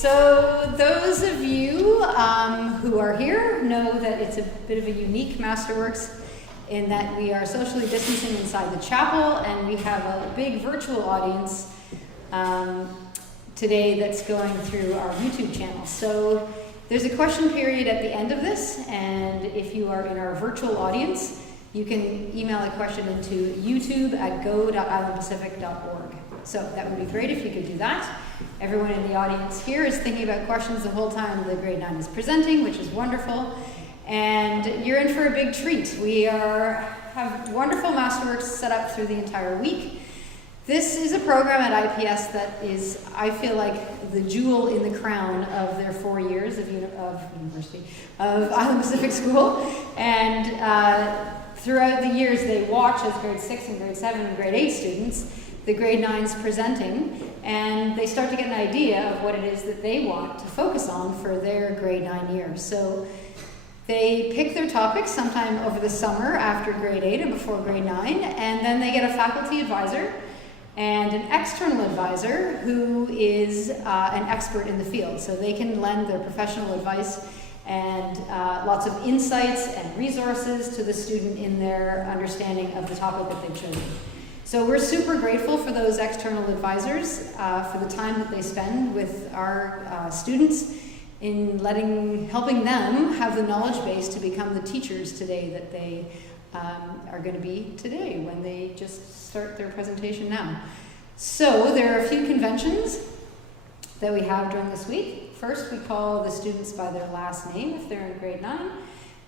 So those of you who are here know that it's a bit of a unique Masterworks in that we are socially distancing inside the chapel, and we have a big virtual audience today that's going through our YouTube channel. So there's a question period at the end of this, and if you are in our virtual audience, you can email a question into youtube@go.islandpacific.org. So that would be great if you could do that. Everyone in the audience here is thinking about questions the whole time the grade 9 is presenting, which is wonderful. And you're in for a big treat. We have wonderful Masterworks set up through the entire week. This is a program at IPS that is, I feel like, the jewel in the crown of their 4 years of university, of Island Pacific School. And throughout the years, they watch as grade 6 and grade 7 and grade 8 students, the grade 9s presenting, and they start to get an idea of what it is that they want to focus on for their grade 9 year. So they pick their topics sometime over the summer after grade 8 and before grade 9, and then they get a faculty advisor and an external advisor who is an expert in the field. So they can lend their professional advice and lots of insights and resources to the student in their understanding of the topic that they've chosen. So we're super grateful for those external advisors for the time that they spend with our students in helping them have the knowledge base to become the teachers today that they are going to be today when they just start their presentation now. So there are a few conventions that we have during this week. First, we call the students by their last name if they're in grade 9.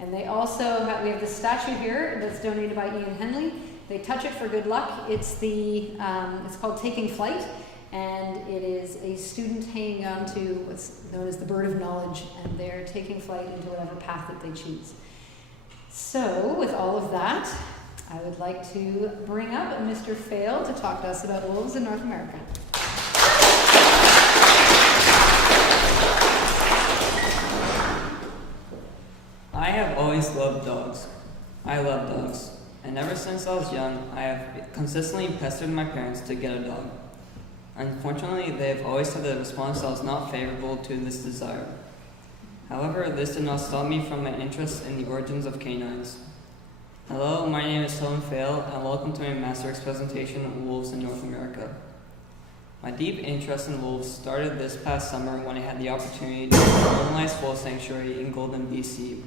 And they also we have this statue here that's donated by Ian Henley. They touch it for good luck. It's called Taking Flight, and it is a student hanging on to what's known as the bird of knowledge, and they're taking flight into whatever path that they choose. So, with all of that, I would like to bring up Mr. Fail to talk to us about wolves in North America. I have always loved dogs. I love dogs. And ever since I was young, I have consistently pestered my parents to get a dog. Unfortunately, they have always had a response that was not favorable to this desire. However, this did not stop me from my interest in the origins of canines. Hello, my name is Tom Fail, and welcome to my Masterworks presentation on wolves in North America. My deep interest in wolves started this past summer when I had the opportunity to analyze wolf sanctuary in Golden, BC.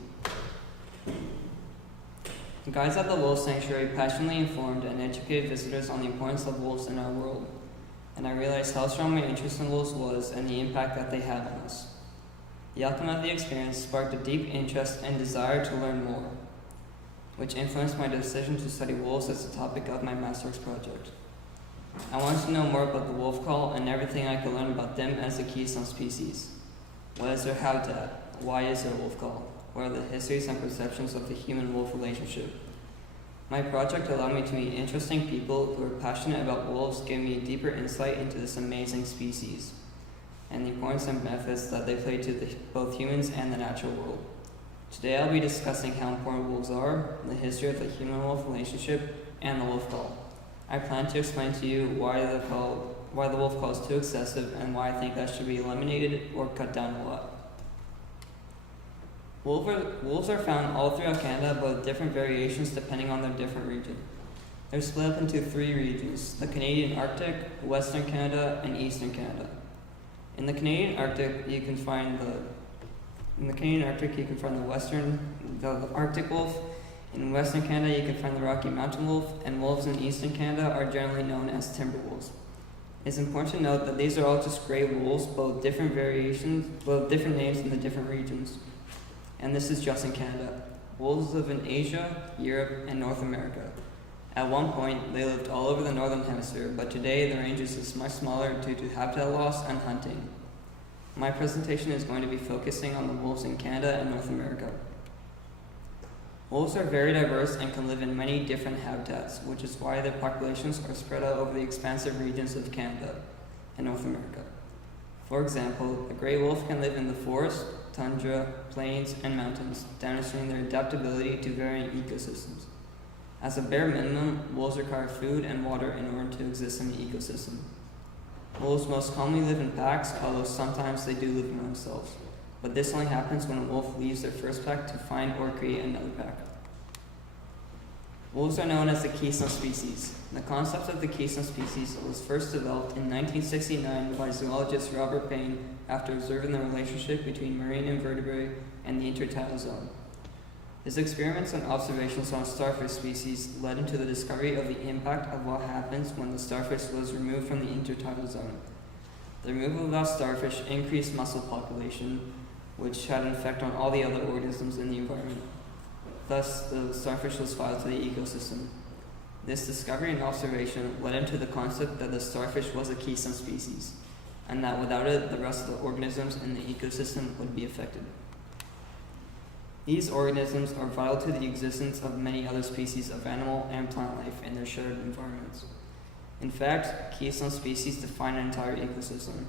The guides at the Wolf Sanctuary passionately informed and educated visitors on the importance of wolves in our world, and I realized how strong my interest in wolves was and the impact that they had on us. The outcome of the experience sparked a deep interest and desire to learn more, which influenced my decision to study wolves as the topic of my Masterworks project. I wanted to know more about the wolf call and everything I could learn about them as a keystone species. What is their habitat? Why is there a wolf call? What are the histories and perceptions of the human-wolf relationship? My project allowed me to meet interesting people who are passionate about wolves, giving me a deeper insight into this amazing species and the importance and benefits that they play to both humans and the natural world. Today I'll be discussing how important wolves are, the history of the human-wolf relationship, and the wolf call. I plan to explain to you why the wolf call is too excessive and why I think that should be eliminated or cut down a lot. Wolves are found all throughout Canada, but with different variations depending on their different region. They're split up into 3 regions: the Canadian Arctic, Western Canada, and Eastern Canada. In the Canadian Arctic, you can find the Arctic wolf. In Western Canada, you can find the Rocky Mountain wolf, and wolves in Eastern Canada are generally known as timber wolves. It's important to note that these are all just gray wolves, but with different variations, with different names in the different regions. And this is just in Canada. Wolves live in Asia, Europe, and North America. At one point, they lived all over the Northern Hemisphere, but today the range is much smaller due to habitat loss and hunting. My presentation is going to be focusing on the wolves in Canada and North America. Wolves are very diverse and can live in many different habitats, which is why their populations are spread out over the expansive regions of Canada and North America. For example, a gray wolf can live in the forest, tundra, plains, and mountains, demonstrating their adaptability to varying ecosystems. As a bare minimum, wolves require food and water in order to exist in the ecosystem. Wolves most commonly live in packs, although sometimes they do live among themselves. But this only happens when a wolf leaves their first pack to find or create another pack. Wolves are known as the keystone species. The concept of the keystone species was first developed in 1969 by zoologist Robert Payne after observing the relationship between marine invertebrate and the intertidal zone. His experiments and observations on starfish species led him to the discovery of the impact of what happens when the starfish was removed from the intertidal zone. The removal of that starfish increased mussel population, which had an effect on all the other organisms in the environment. Thus, the starfish was vital to the ecosystem. This discovery and observation led him to the concept that the starfish was a keystone species, and that without it, the rest of the organisms in the ecosystem would be affected. These organisms are vital to the existence of many other species of animal and plant life in their shared environments. In fact, keystone species define an entire ecosystem.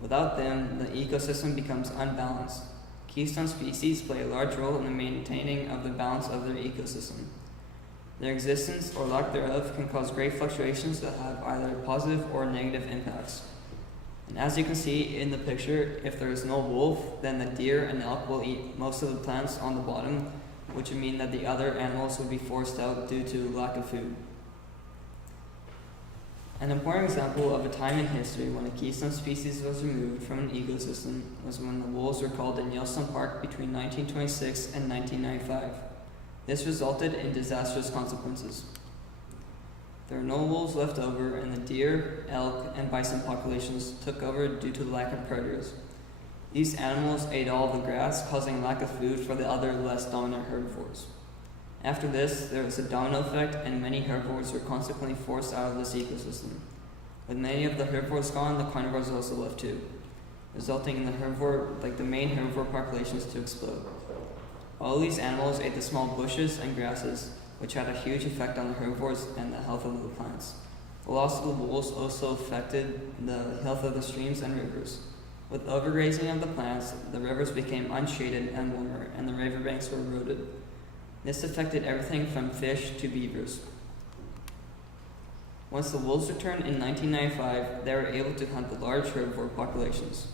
Without them, the ecosystem becomes unbalanced. Keystone species play a large role in the maintaining of the balance of their ecosystem. Their existence or lack thereof can cause great fluctuations that have either positive or negative impacts. And as you can see in the picture, if there is no wolf, then the deer and elk will eat most of the plants on the bottom, which would mean that the other animals would be forced out due to lack of food. An important example of a time in history when a keystone species was removed from an ecosystem was when the wolves were called in Yellowstone Park between 1926 and 1995. This resulted in disastrous consequences. There were no wolves left over, and the deer, elk, and bison populations took over due to the lack of predators. These animals ate all the grass, causing lack of food for the other less dominant herbivores. After this, there was a domino effect, and many herbivores were consequently forced out of this ecosystem. With many of the herbivores gone, the carnivores also left too, resulting in the main herbivore populations to explode. All these animals ate the small bushes and grasses, which had a huge effect on the herbivores and the health of the plants. The loss of the wolves also affected the health of the streams and rivers. With overgrazing of the plants, the rivers became unshaded and warmer, and the riverbanks were eroded. This affected everything from fish to beavers. Once the wolves returned in 1995, they were able to hunt the large herbivore populations.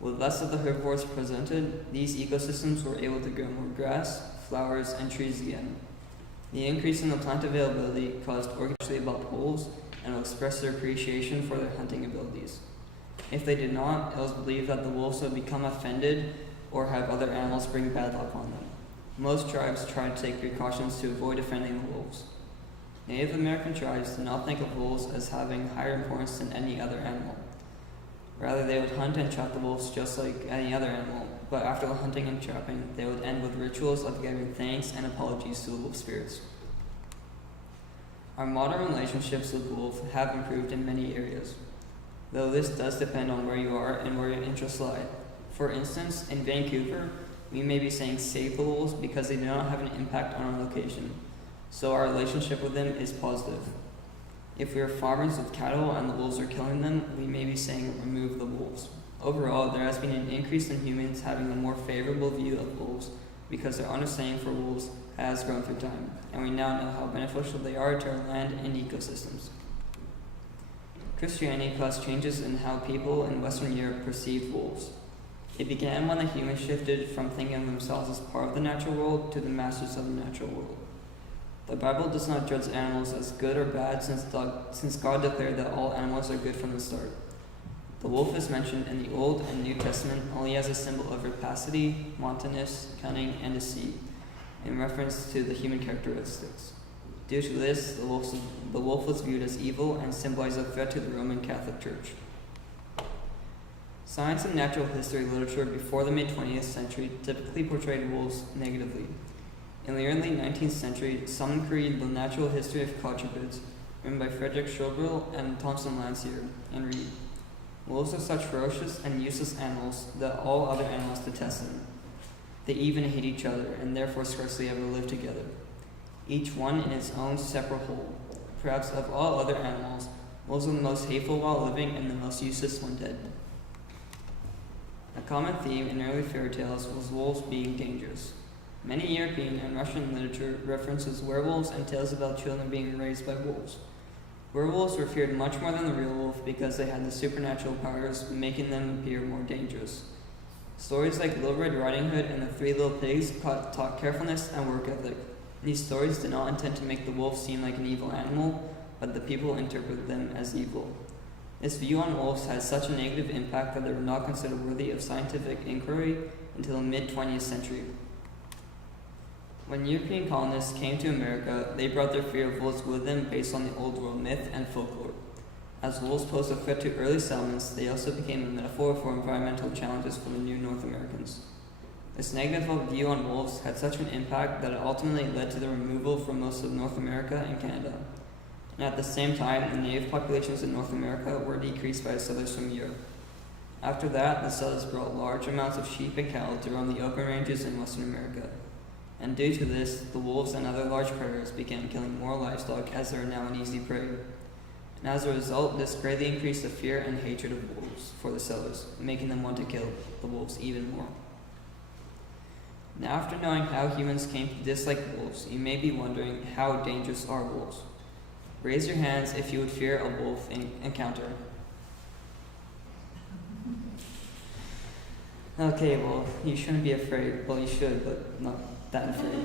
With less of the herbivores presented, these ecosystems were able to grow more grass, flowers, and trees again. The increase in the plant availability caused organisms about wolves and will express their appreciation for their hunting abilities. If they did not, it was believed that the wolves would become offended or have other animals bring bad luck on them. Most tribes try to take precautions to avoid offending the wolves. Native American tribes did not think of wolves as having higher importance than any other animal. Rather, they would hunt and trap the wolves just like any other animal, but after the hunting and trapping, they would end with rituals of giving thanks and apologies to the wolf spirits. Our modern relationships with wolves have improved in many areas, though this does depend on where you are and where your interests lie. For instance, in Vancouver, we may be saying save the wolves because they do not have an impact on our location, so our relationship with them is positive. If we are farmers with cattle and the wolves are killing them, we may be saying remove the wolves. Overall, there has been an increase in humans having a more favorable view of wolves because their understanding for wolves has grown through time, and we now know how beneficial they are to our land and ecosystems. Christianity caused changes in how people in Western Europe perceived wolves. It began when the humans shifted from thinking of themselves as part of the natural world to the masters of the natural world. The Bible does not judge animals as good or bad since God declared that all animals are good from the start. The wolf is mentioned in the Old and New Testament only as a symbol of rapacity, wantonness, cunning, and deceit, in reference to the human characteristics. Due to this, the wolf was viewed as evil and symbolized a threat to the Roman Catholic Church. Science and natural history literature before the mid-20th century typically portrayed wolves negatively. In the early 19th century, someone created the Natural History of Quadrupeds, written by Frederick Schoebel and Thomson Lancier and Reed. Wolves are such ferocious and useless animals that all other animals detest them. They even hate each other and therefore scarcely ever live together, each one in its own separate whole. Perhaps of all other animals, wolves are the most hateful while living and the most useless when dead. A common theme in early fairy tales was wolves being dangerous. Many European and Russian literature references werewolves and tales about children being raised by wolves. Werewolves were feared much more than the real wolf because they had the supernatural powers, making them appear more dangerous. Stories like Little Red Riding Hood and the Three Little Pigs taught carefulness and work ethic. These stories did not intend to make the wolf seem like an evil animal, but the people interpreted them as evil. This view on wolves had such a negative impact that they were not considered worthy of scientific inquiry until the mid-20th century. When European colonists came to America, they brought their fear of wolves with them based on the Old World myth and folklore. As wolves posed a threat to early settlements, they also became a metaphor for environmental challenges for the new North Americans. This negative view on wolves had such an impact that it ultimately led to their removal from most of North America and Canada. And at the same time, the native populations in North America were decreased by the settlers from Europe. After that, the settlers brought large amounts of sheep and cattle to roam the open ranges in Western America. And due to this, the wolves and other large predators began killing more livestock as they are now an easy prey. And as a result, this greatly increased the fear and hatred of wolves for the settlers, making them want to kill the wolves even more. Now, after knowing how humans came to dislike wolves, you may be wondering, how dangerous are wolves? Raise your hands if you would fear a wolf encounter. Okay, well, you shouldn't be afraid. Well, you should, but not that afraid.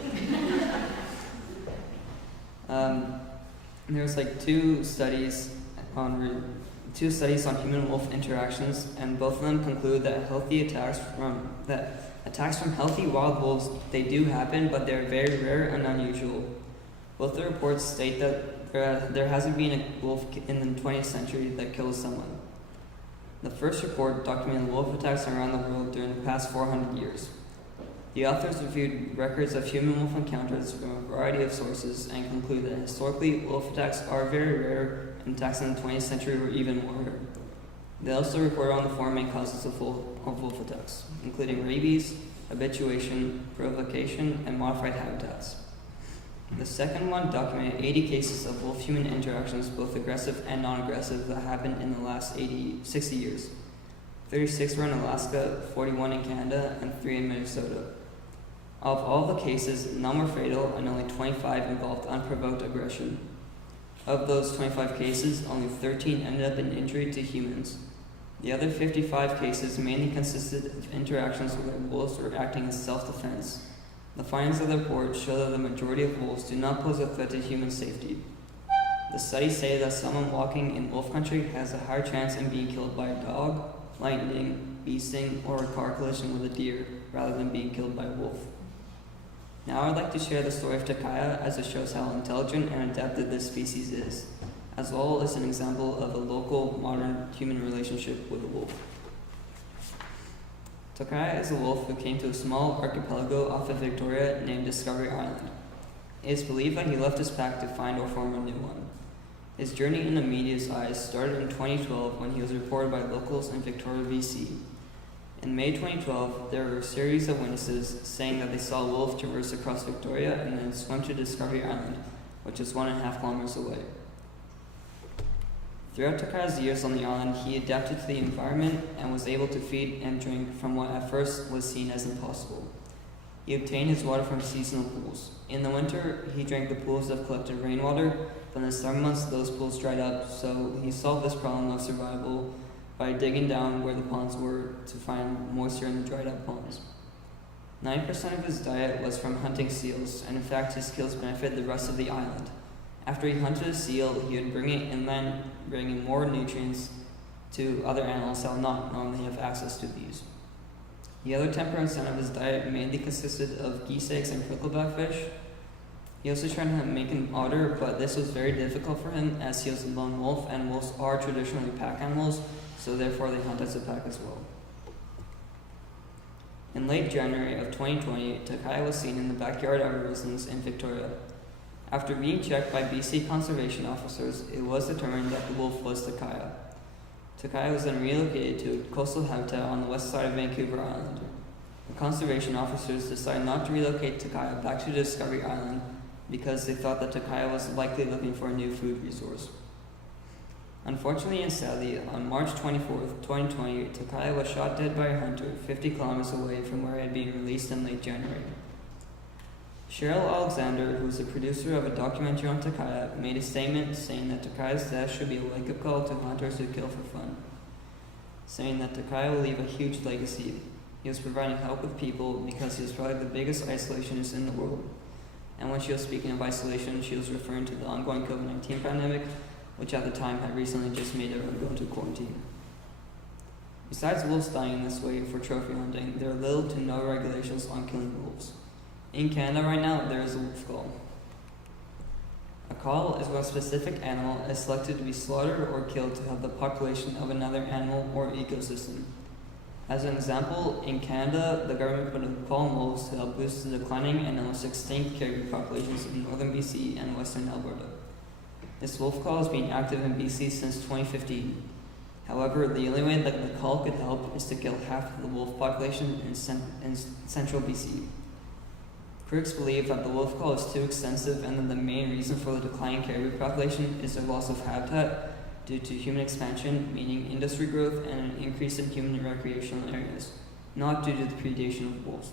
There's like two studies on human-wolf interactions, and both of them conclude that attacks from healthy wild wolves, they do happen, but they're very rare and unusual. Both the reports state that there hasn't been a wolf in the 20th century that kills someone. The first report documented wolf attacks around the world during the past 400 years. The authors reviewed records of human-wolf encounters from a variety of sources and conclude that historically, wolf attacks are very rare, and attacks in the 20th century were even more rare. They also reported on the four main causes of wolf attacks, including rabies, habituation, provocation, and modified habitats. The second one documented 80 cases of wolf-human interactions, both aggressive and non-aggressive, that happened in the last 60 years. 36 were in Alaska, 41 in Canada, and 3 in Minnesota. Of all the cases, none were fatal, and only 25 involved unprovoked aggression. Of those 25 cases, only 13 ended up in injury to humans. The other 55 cases mainly consisted of interactions where wolves were acting in self-defense. The findings of the report show that the majority of wolves do not pose a threat to human safety. The studies say that someone walking in wolf country has a higher chance of being killed by a dog, lightning, bee sting, or a car collision with a deer, rather than being killed by a wolf. Now I'd like to share the story of Takaya, as it shows how intelligent and adapted this species is, as well as an example of a local, modern human relationship with a wolf. Takaya is a wolf who came to a small archipelago off of Victoria named Discovery Island. It is believed that he left his pack to find or form a new one. His journey in the media's eyes started in 2012 when he was reported by locals in Victoria, BC. In May 2012, there were a series of witnesses saying that they saw a wolf traverse across Victoria and then swim to Discovery Island, which is 1.5 kilometers away. Throughout Takaya's years on the island, he adapted to the environment and was able to feed and drink from what at first was seen as impossible. He obtained his water from seasonal pools. In the winter, he drank the pools of collected rainwater, but in the summer months, those pools dried up, so he solved this problem of survival by digging down where the ponds were to find moisture in the dried up ponds. 9% of his diet was from hunting seals, and in fact, his skills benefited the rest of the island. After he hunted a seal, he would bring it inland, bringing more nutrients to other animals that would not normally have access to these. The other 10% of his diet mainly consisted of geese eggs and prickleback fish. He also tried to make an otter, but this was very difficult for him as he was a lone wolf, and wolves are traditionally pack animals, so therefore they hunt as a pack as well. In late January of 2020, Takaya was seen in the backyard of a residence in Victoria. After being checked by BC conservation officers, it was determined that the wolf was Takaya. Takaya was then relocated to a coastal habitat on the west side of Vancouver Island. The conservation officers decided not to relocate Takaya back to Discovery Island because they thought that Takaya was likely looking for a new food resource. Unfortunately and sadly, on March 24th, 2020, Takaya was shot dead by a hunter 50 kilometers away from where he had been released in late January. Cheryl Alexander, who is a producer of a documentary on Takaya, made a statement saying that Takaya's death should be a wake-up call to hunters who kill for fun, saying that Takaya will leave a huge legacy. He was providing help with people because he was probably the biggest isolationist in the world. And when she was speaking of isolation, she was referring to the ongoing COVID-19 pandemic, which at the time had recently just made everyone go into quarantine. Besides wolves dying in this way for trophy hunting, there are little to no regulations on killing wolves. In Canada right now, there is a wolf call. A call is when a specific animal is selected to be slaughtered or killed to help the population of another animal or ecosystem. As an example, in Canada, the government put a call on wolves to help boost the declining and almost extinct caribou populations in northern BC and western Alberta. This wolf call has been active in BC since 2015. However, the only way that the call could help is to kill half of the wolf population in central BC. Critics believe that the wolf call is too extensive and that the main reason for the declining caribou population is their loss of habitat due to human expansion, meaning industry growth and an increase in human recreational areas, not due to the predation of wolves.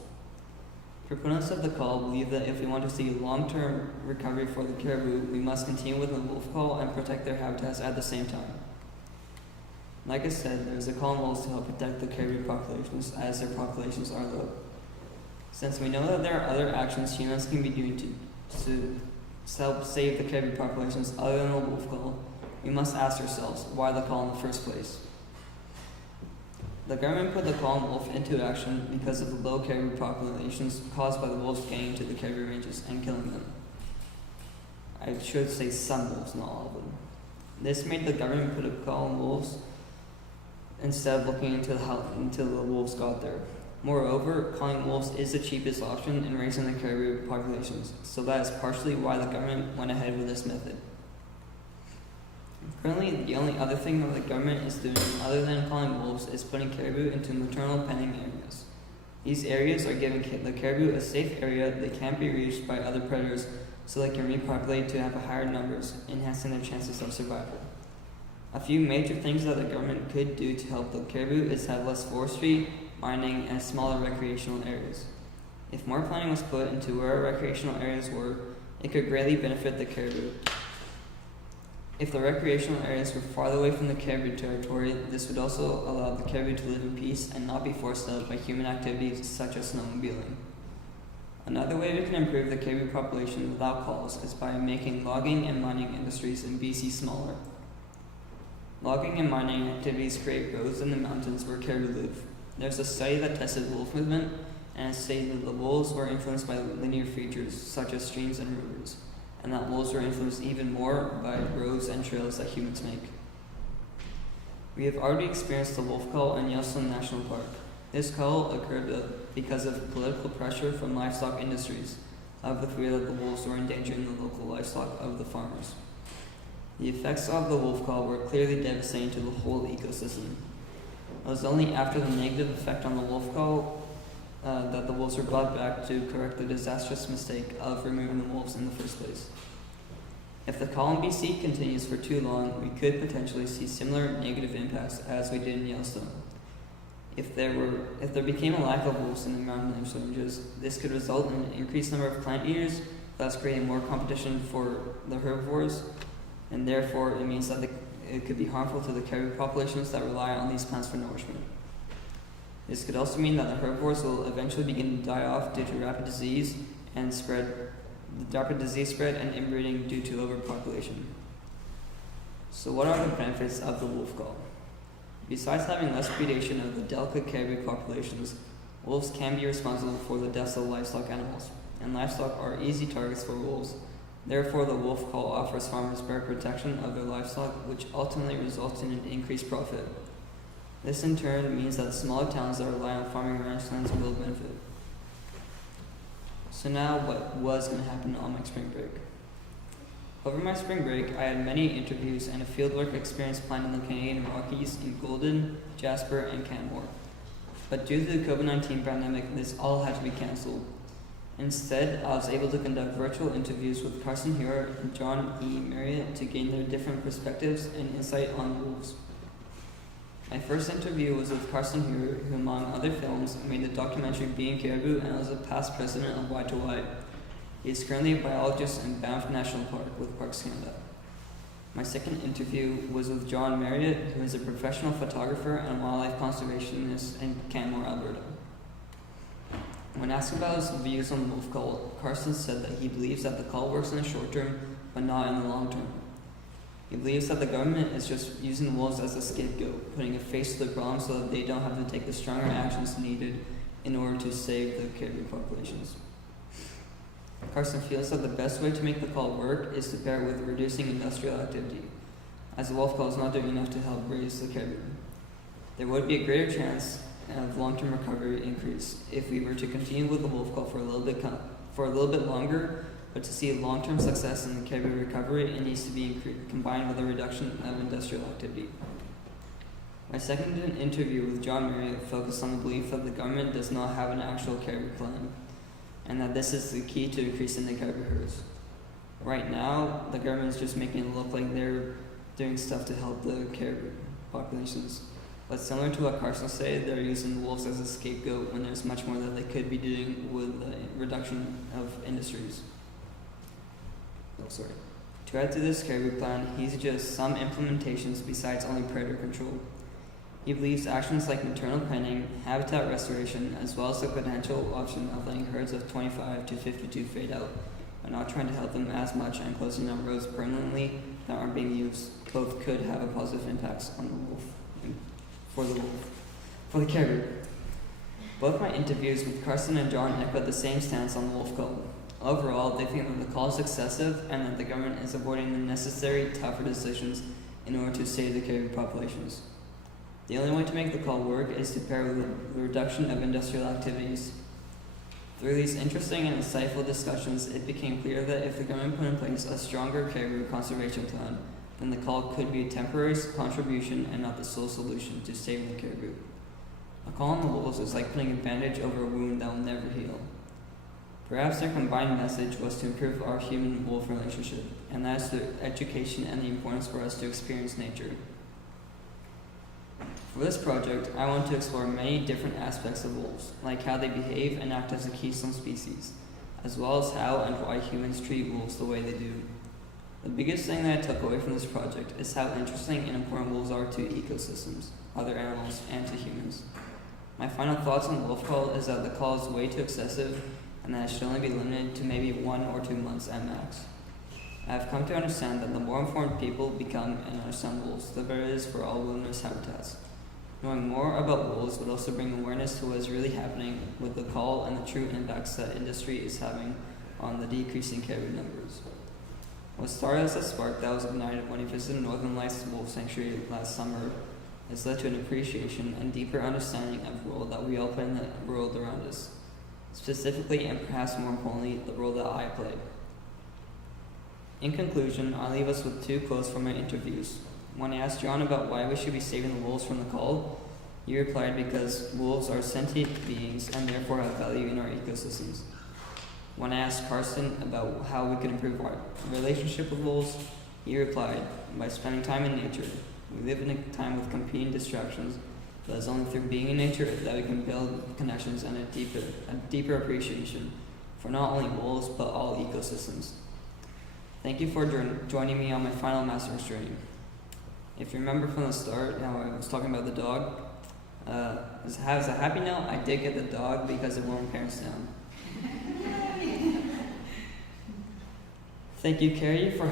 Proponents of the call believe that if we want to see long-term recovery for the caribou, we must continue with the wolf call and protect their habitats at the same time. Like I said, there is a call on wolves to help protect the caribou populations as their populations are low. Since we know that there are other actions humans can be doing to help save the caribou populations other than the wolf call, we must ask ourselves, why the call in the first place? The government put the call on wolf into action because of the low caribou populations caused by the wolves getting into the caribou ranges and killing them. I should say some wolves, not all of them. This made the government put a call on wolves instead of looking into how until the wolves got there. Moreover, calling wolves is the cheapest option in raising the caribou populations, so that is partially why the government went ahead with this method. Currently, the only other thing that the government is doing other than calling wolves is putting caribou into maternal penning areas. These areas are giving the caribou a safe area they can't be reached by other predators so they can repopulate to have higher numbers, enhancing their chances of survival. A few major things that the government could do to help the caribou is have less forestry, mining, and smaller recreational areas. If more planning was put into where recreational areas were, it could greatly benefit the caribou. If the recreational areas were farther away from the caribou territory, this would also allow the caribou to live in peace and not be forced out by human activities such as snowmobiling. Another way we can improve the caribou population without calls is by making logging and mining industries in BC smaller. Logging and mining activities create roads in the mountains where caribou live. There's a study that tested wolf movement, and it stated that the wolves were influenced by linear features such as streams and rivers, and that wolves were influenced even more by roads and trails that humans make. We have already experienced the wolf call in Yellowstone National Park. This call occurred because of political pressure from livestock industries of the fear that the wolves were endangering the local livestock of the farmers. The effects of the wolf call were clearly devastating to the whole ecosystem. It was only after the negative effect on the wolf call that the wolves were brought back to correct the disastrous mistake of removing the wolves in the first place. If the call in BC continues for too long, we could potentially see similar negative impacts as we did in Yellowstone. If there became a lack of wolves in the mountain ranges, this could result in an increased number of plant eaters, thus creating more competition for the herbivores, and therefore it means that it could be harmful to the caribou populations that rely on these plants for nourishment. This could also mean that the herbivores will eventually begin to die off due to rapid disease spread and inbreeding due to overpopulation. So what are the benefits of the wolf call? Besides having less predation of the delicate caribou populations, wolves can be responsible for the deaths of livestock animals, and livestock are easy targets for wolves. Therefore, the wolf call offers farmers better protection of their livestock, which ultimately results in an increased profit. This in turn means that smaller towns that rely on farming ranchlands will benefit. So now, what was going to happen on my spring break? Over my spring break, I had many interviews and a fieldwork experience planned in the Canadian Rockies in Golden, Jasper, and Canmore. But due to the COVID-19 pandemic, this all had to be cancelled. Instead, I was able to conduct virtual interviews with Carson Hewer and John E. Marriott to gain their different perspectives and insight on wolves. My first interview was with Carson Hewer, who among other films made the documentary Being Caribou and was a past president of Y2Y. He is currently a biologist in Banff National Park with Parks Canada. My second interview was with John Marriott, who is a professional photographer and wildlife conservationist in Canmore, Alberta. When asked about his views on the wolf call, Carson said that he believes that the call works in the short term, but not in the long term. He believes that the government is just using the wolves as a scapegoat, putting a face to the problem so that they don't have to take the stronger actions needed in order to save the caribou populations. Carson feels that the best way to make the call work is to pair it with reducing industrial activity, as the wolf call is not doing enough to help raise the caribou. There would be a greater chance of long-term recovery increase if we were to continue with the wolf call for a little bit longer, but to see long-term success in the caribou recovery, it needs to be combined with a reduction of industrial activity. My second interview with John Marriott focused on the belief that the government does not have an actual caribou plan, and that this is the key to increasing the caribou herds. Right now, the government is just making it look like they're doing stuff to help the caribou populations. But similar to what Carson said, they're using wolves as a scapegoat when there's much more that they could be doing with the reduction of industries. To add to this caribou plan, he suggests some implementations besides only predator control. He believes actions like maternal penning, habitat restoration, as well as the potential option of letting herds of 25 to 52 fade out, but not trying to help them as much and closing down roads permanently that aren't being used, both could have a positive impact on the wolf, for the caribou. Both my interviews with Carson and John echoed the same stance on the wolf call. Overall, they think that the call is excessive and that the government is avoiding the necessary, tougher decisions in order to save the caribou populations. The only way to make the call work is to pair with the reduction of industrial activities. Through these interesting and insightful discussions, it became clear that if the government put in place a stronger caribou conservation plan, then the call could be a temporary contribution and not the sole solution to saving the caribou. A call on the wolves is like putting a bandage over a wound that will never heal. Perhaps their combined message was to improve our human-wolf relationship, and that is through education and the importance for us to experience nature. For this project, I want to explore many different aspects of wolves, like how they behave and act as a keystone species, as well as how and why humans treat wolves the way they do. The biggest thing that I took away from this project is how interesting and important wolves are to ecosystems, other animals, and to humans. My final thoughts on the wolf call is that the call is way too excessive and that it should only be limited to maybe 1 or 2 months at max. I have come to understand that the more informed people become and understand wolves, the better it is for all wilderness habitats. Knowing more about wolves would also bring awareness to what is really happening with the call and the true impacts that industry is having on the decreasing caribou numbers. What started as a spark that was ignited when I visited Northern Lights Wolf Sanctuary last summer has led to an appreciation and deeper understanding of the role that we all play in the world around us, specifically and perhaps more importantly, the role that I play. In conclusion, I'll leave us with 2 quotes from my interviews. When I asked John about why we should be saving the wolves from the call, he replied because wolves are sentient beings and therefore have value in our ecosystems. When I asked Carson about how we could improve our relationship with wolves, he replied, by spending time in nature. We live in a time with competing distractions, but it's only through being in nature that we can build connections and a deeper appreciation for not only wolves, but all ecosystems. Thank you for joining me on my final Masterworks journey. If you remember from the start how I was talking about the dog, as a happy note, I did get the dog because it wore my parents down. Thank you, Carrie, for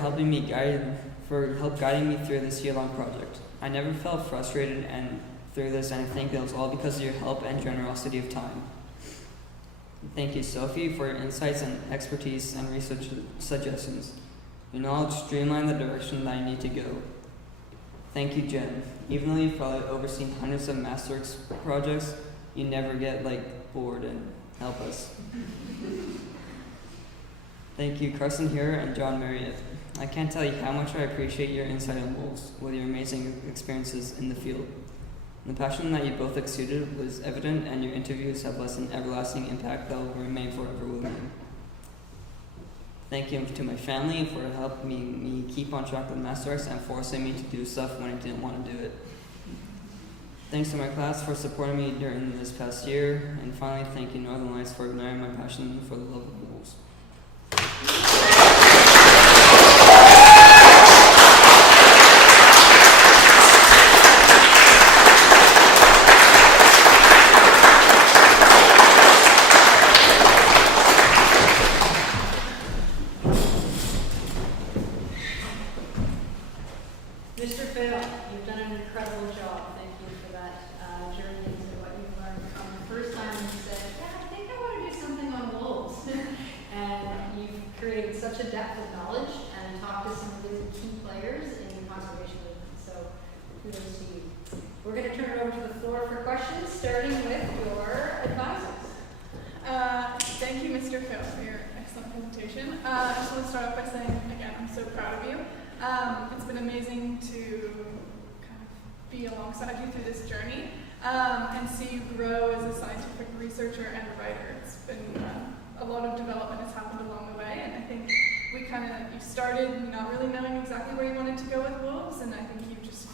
guiding me through this year-long project. I never felt frustrated through this, and I think it was all because of your help and generosity of time. Thank you, Sophie, for your insights and expertise and research suggestions. Your knowledge streamlined the direction that I need to go. Thank you, Jen. Even though you've probably overseen hundreds of Masterworks projects, you never get bored and help us. Thank you, Carson here and John Marriott. I can't tell you how much I appreciate your insight on wolves with your amazing experiences in the field. The passion that you both exuded was evident, and your interviews have left an everlasting impact that will remain forever with me. Thank you to my family for helping me keep on track with Masterworks and forcing me to do stuff when I didn't want to do it. Thanks to my class for supporting me during this past year. And finally, thank you, Northern Lights, for igniting my passion for the love of wolves. We're going to turn it over to the floor for questions, starting with your advisors. Thank you, Mr. Phil, for your excellent presentation. I just want to start off by saying, again, I'm so proud of you. It's been amazing to kind of be alongside you through this journey and see you grow as a scientific researcher and writer. It's been a lot of development has happened along the way, and I think you started not really knowing exactly where you wanted to go with wolves, and I think you've just,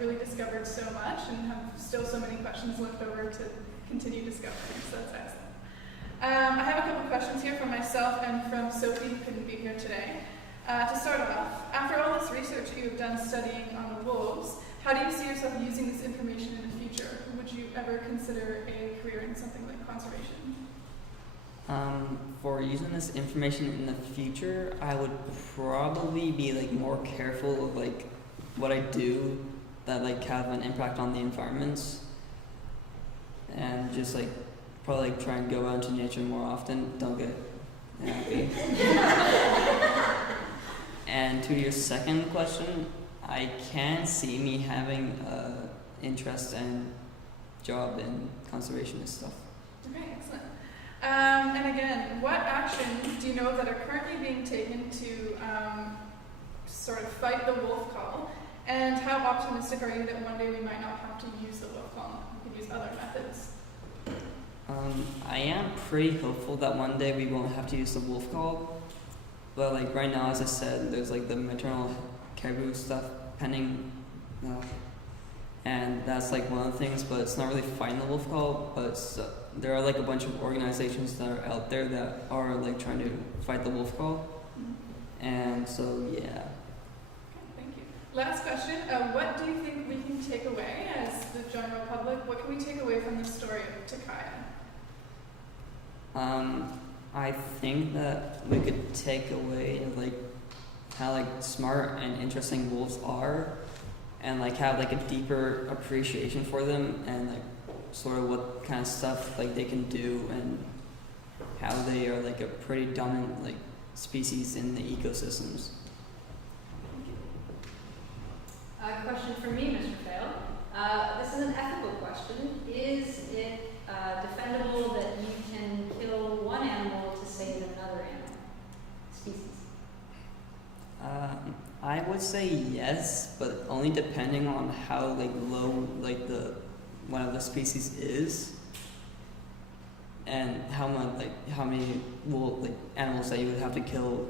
really discovered so much and have still so many questions left over to continue discovering, so that's excellent. I have a couple questions here from myself and from Sophie, who couldn't be here today. To start off, after all this research you have done studying on the wolves, how do you see yourself using this information in the future? Would you ever consider a career in something like conservation? For using this information in the future, I would probably be more careful of what I do that have an impact on the environments, and just probably try and go out into nature more often. Don't get happy. And to your second question, I can see me having interest and job in conservation and stuff. Okay, excellent. And again, what actions do you know that are currently being taken to sort of fight the wolf call? And how optimistic are you that one day we might not have to use the wolf call? We could use other methods. I am pretty hopeful that one day we won't have to use the wolf call. But right now, as I said, there's the maternal caribou stuff pending now. And that's one of the things, but it's not really fighting the wolf call, but there are a bunch of organizations that are out there that are trying to fight the wolf call. Mm-hmm. And so, yeah. Okay, thank you. Last question, what do you think we can take away as the general public? What can we take away from the story of Takaya? I think that we could take away how smart and interesting wolves are, and have a deeper appreciation for them, and sort of what kind of stuff they can do, and how they are a pretty dominant species in the ecosystems. A question for me, Mr. Fail. This is an ethical question. Is it defendable that you can kill one animal to save another animal species? I would say yes, but only depending on how low the one of the species is, and how many animals that you would have to kill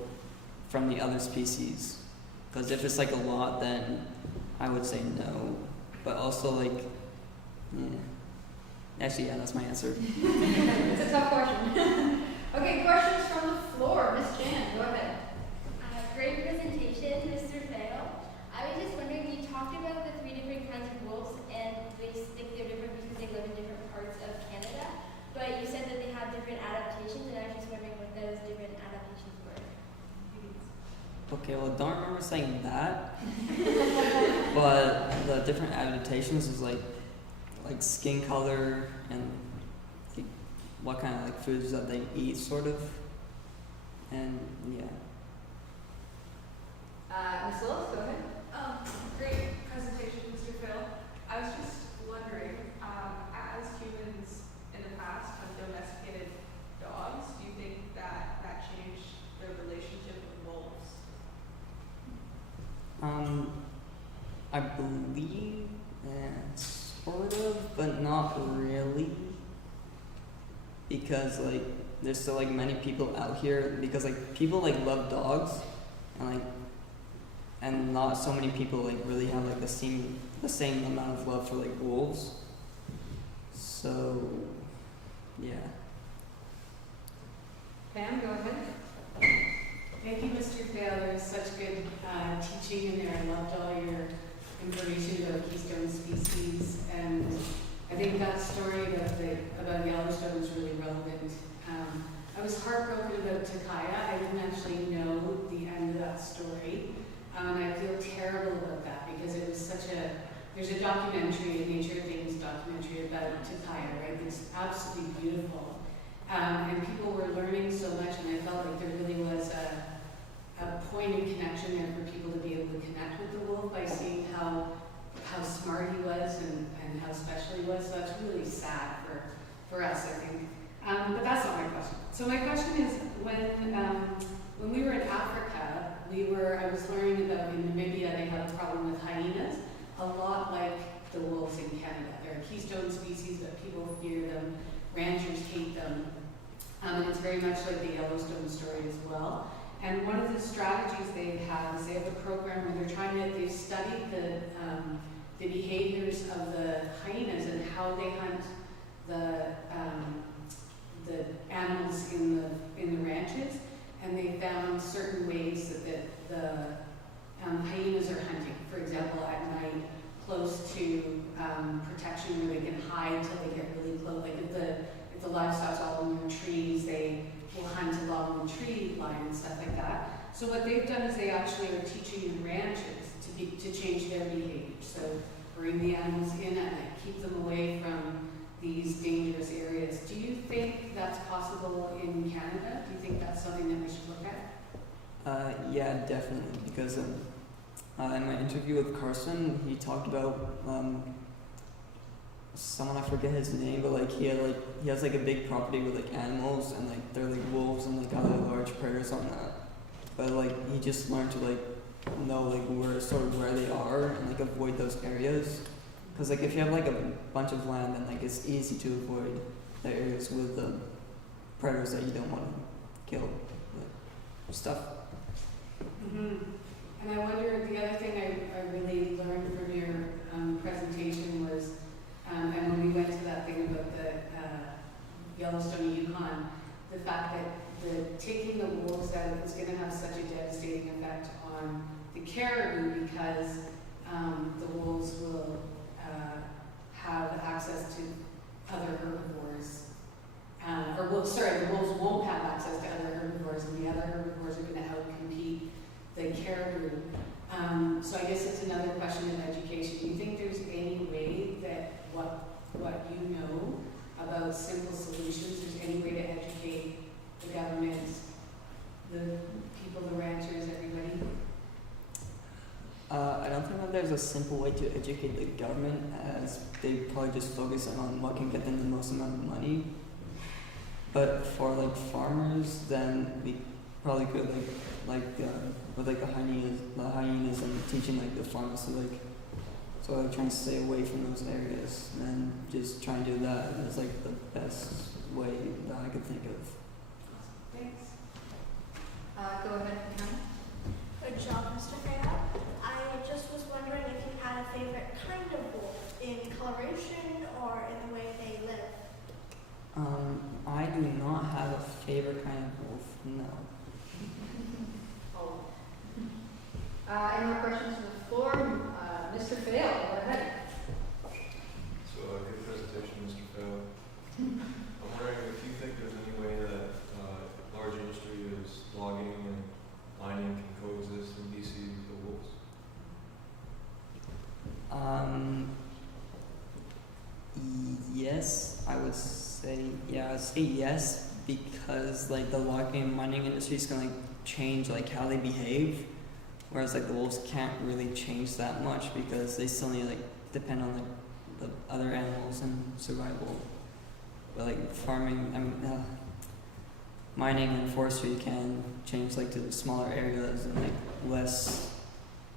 from the other species. Because if it's a lot, then I would say no. But also yeah. Actually, yeah, that's my answer. It's a tough question. Okay, questions from the floor. Miss Jan, go ahead. Great presentation, Mr. Fail. I was just wondering, you talked about the 3 different kinds of wolves, and they think they're different because they live in different parts of Canada. But you said that they have different adaptations, and I was just wondering what those different adaptations were. Okay, well, don't remember saying that. But the different adaptations is like skin color and what kind of foods that they eat, sort of. And yeah. Ms. Lillis, go ahead. Great presentation, Mr. Phil. I was just wondering, as humans in the past have domesticated dogs, do you think that changed their relationship with wolves? I believe sort of, but not really. Because there's still many people out here, because people love dogs, and not so many people really have the same amount of love for wolves. So yeah. Pam, go ahead. Thank you, Mr. Fail. There was such good teaching in there. I loved all your information about keystone species, and I think that story about the Yellowstone was really relevant. I was heartbroken about Takaya. I didn't actually know the end of that story. And I feel terrible about that because it was there's a documentary, a Nature Things documentary about Takaya, right? It's absolutely beautiful. And people were learning so much, and I felt like there really was a point of connection there for people to be able to connect with the wolf by seeing how how smart he was and how special he was. So that's really sad for us, I think. But that's not my question. So my question is, when we were in Africa, I was learning about in Namibia they have a problem with hyenas, a lot like the wolves in Canada. They're a keystone species, but people fear them. Ranchers hate them. And it's very much like the Yellowstone story as well. And one of the strategies they have is they have a program where they've studied the behaviors of the hyenas and how they hunt the animals in the ranches, and they found certain ways that the hyenas are hunting. For example, at night, close to protection where they can hide till they get really close. Like if the livestock's all in the trees, they will hunt along the tree line and stuff like that. So what they've done is they actually are teaching the ranchers to change their behavior. So bring the animals in at night, keep them away from these dangerous areas. Do you think that's possible in Canada? Do you think that's something that we should look at? Yeah, definitely. Because in my interview with Carson, he talked about someone, I forget his name, but like he has like a big property with like animals and like they're like wolves and like other large predators on that. But like he just learned to like know like where they are and like avoid those areas. Because like if you have like a bunch of land, then like it's easy to avoid the areas with the predators that you don't want to kill. But stuff. Mm-hmm. And I wonder, the other thing I really learned from your presentation was, and when we went to that thing about the Yellowstone, Yukon, the fact that taking the wolves out is going to have such a devastating effect on the caribou because the wolves will have access to other herbivores. The wolves won't have access to other herbivores, and the other herbivores are going to outcompete the caribou. So I guess it's another question of education. Do you think there's any way that what you know about simple solutions, there's any way to educate the government, the people, the ranchers, everybody? I don't think that there's a simple way to educate the government, as they probably just focus on what can get them the most amount of money. But for like farmers, then we probably could with like the hyenas and teaching like the farmers to like trying to stay away from those areas and just try and do that is like the best way that I could think of. Thanks. Go ahead, Hannah. Good job, Mr. Fair. I just was wondering if you had a favorite kind of wolf in coloration or in the way they live. I do not have a favorite kind of wolf, no. Any more questions from the floor? Mr. Fail, go ahead. So, good presentation, Mr. Fail. I'm wondering if you think there's any way that large industry is logging and mining can coexist in BC with the wolves? Yes, I would say yes, because like the logging and mining industry is gonna like change like how they behave, whereas like the wolves can't really change that much because they still need like depend on like the other animals and survival. But like farming, mining and forestry can change like to smaller areas and like less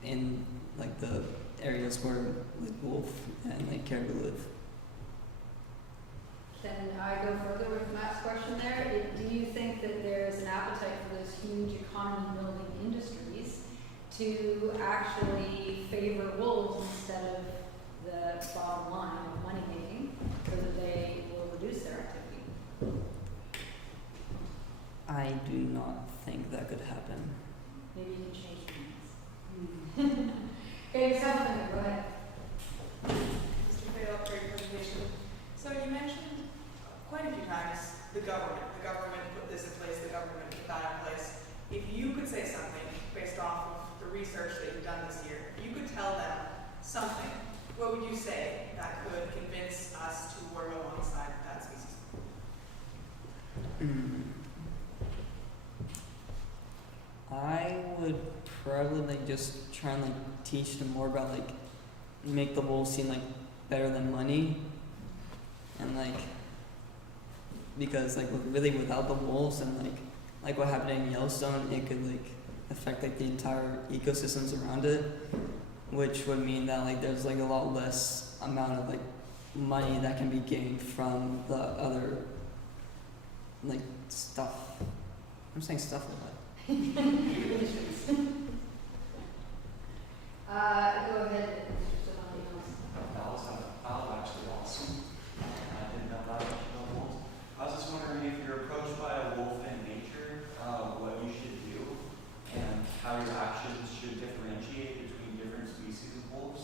in like the areas where like wolf and like caribou live. Can I go further with Matt's question there? Do you think that there's an appetite for those huge economy building industries to actually favor wolves instead of the bottom line of money making so that they will reduce their activity? I do not think that could happen. Maybe you can change things. Okay, something, go ahead. Mr. Fail, great presentation. So you mentioned quite a few times the government. The government put this in place, the government put that in place. If you could say something based off of the research that you've done this year, if you could tell them something, what would you say that could convince us to work alongside that species? I would probably like just try and like teach them more about like make the wolves seem like better than money, and like because like really without the wolves and like what happened in Yellowstone, it could like affect like the entire ecosystems around it, which would mean that like there's like a lot less amount of like money that can be gained from the other like stuff. I'm saying stuff a lot. Go ahead. That was actually awesome. I didn't know that much about wolves. I was just wondering if you're approached by a wolf in nature, what you should do, and how your actions should differentiate between different species of wolves.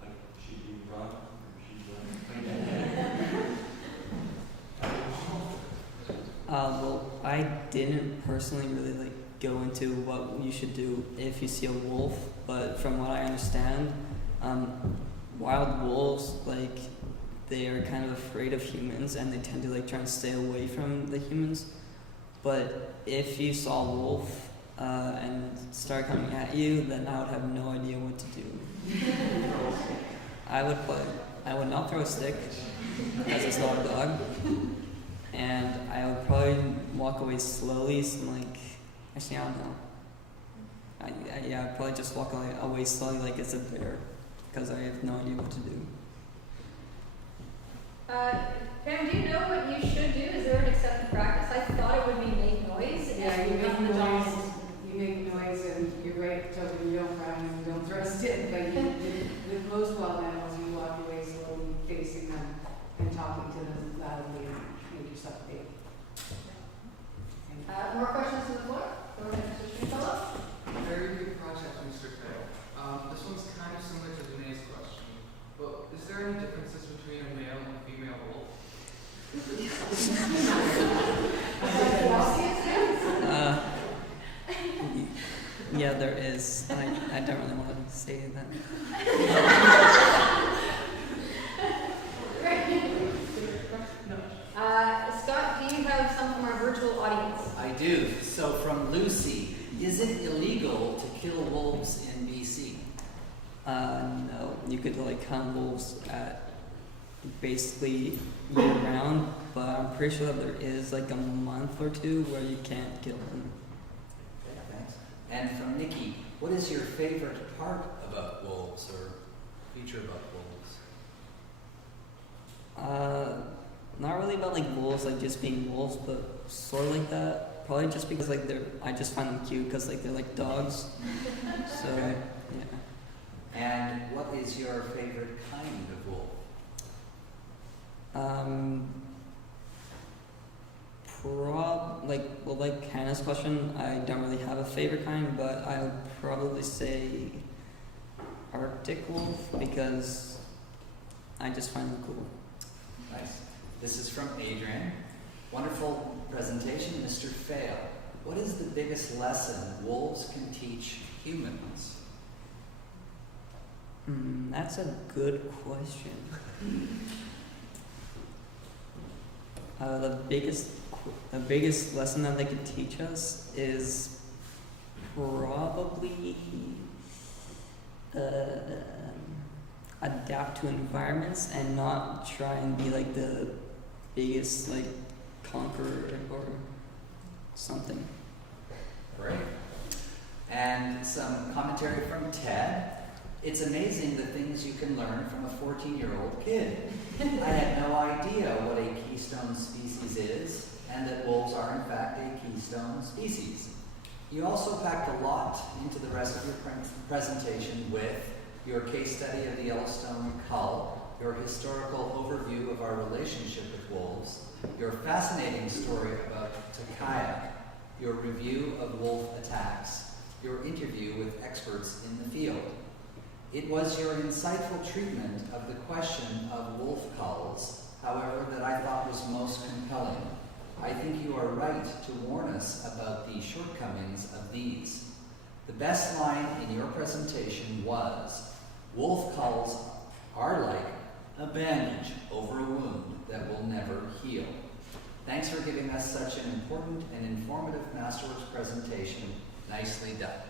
Like, should you run or should you play dead? Well, I didn't personally really like go into what you should do if you see a wolf, but from what I understand, wild wolves, like, they are kind of afraid of humans and they tend to like try and stay away from the humans. But if you saw a wolf and started coming at you, then I would have no idea what to do. I would not throw a stick because it's not a dog, and I would probably walk away slowly. So like, actually, I don't know. I'd probably just walk away slowly like it's a bear, because I have no idea what to do. Pam, do you know what you should do? Is there an accepted practice? I thought it would be make noise. Yeah, and you make become the noise, dominant. you make noise, and you're right, Toby, you don't run and you don't throw a stick, but with most wild animals, you walk away slowly, facing them, and talking to them loudly, and make yourself big. More questions on the floor? Go ahead, Mr. Stringfellow. Very good project, Mr. Faye. This one's kind of similar to Renee's question, but is there any differences between a male and female wolf? Yeah, there is. I don't really want to say that. Scott, do you have some from our virtual audience? I do. So from Lucy, is it illegal to kill wolves in BC? No, you could like hunt wolves at basically year round, but I'm pretty sure that there is like a month or two where you can't kill them. Okay, thanks. And from Nikki, what is your favorite part about wolves or feature about wolves? Not really about like wolves, like just being wolves, but sort of like that. Probably just because like I just find them cute because like they're like dogs. So Okay. yeah. And what is your favorite kind of wolf? Like Hannah's question, I don't really have a favorite kind, but I would probably say Arctic wolf because I just find them cool. Nice. This is from Adrian. Wonderful presentation, Mr. Fail. What is the biggest lesson wolves can teach humans? That's a good question. The biggest lesson that they could teach us is probably adapt to environments and not try and be like the biggest like conqueror or something. Great. And some commentary from Ted. It's amazing the things you can learn from a 14-year-old kid. I had no idea what a keystone species is, and that wolves are in fact a keystone species. You also packed a lot into the rest of your presentation with your case study of the Yellowstone cull, your historical overview of our relationship with wolves, your fascinating story about Takaya, your review of wolf attacks, your interview with experts in the field. It was your insightful treatment of the question of wolf culls, however, that I thought was most compelling. I think you are right to warn us about the shortcomings of these. The best line in your presentation was, wolf culls are like a bandage over a wound that will never heal. Thanks for giving us such an important and informative Masterworks presentation. Nicely done.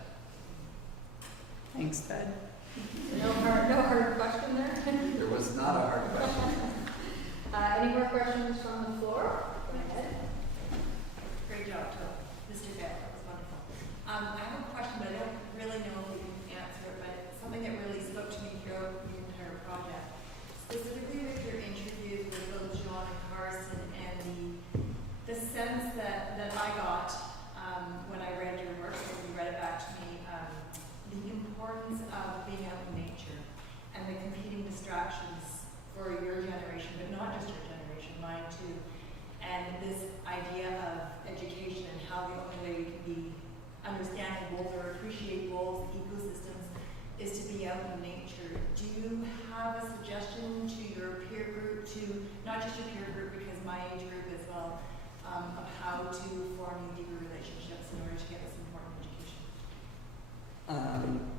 Thanks, Dad. No hard question there. There was not a hard question. Any more questions from the floor? Go ahead. Great job, Phil. Mr. Fair, that was wonderful. I have a question, but I don't really know if you can answer it, but something that really spoke to me throughout the entire project, specifically with your interviews with both John and Carson, and the sense that I got when I read your work, and you read it back to me, the importance of being out in nature and the competing distractions for your generation, but not just your generation, mine too. And this idea of education and how the only way we can be understanding wolves or appreciate wolves, ecosystems, is to be out in nature. Do you have a suggestion to your peer group, to not just your peer group, because my age group as well, of how to form these deeper relationships in order to get this important education?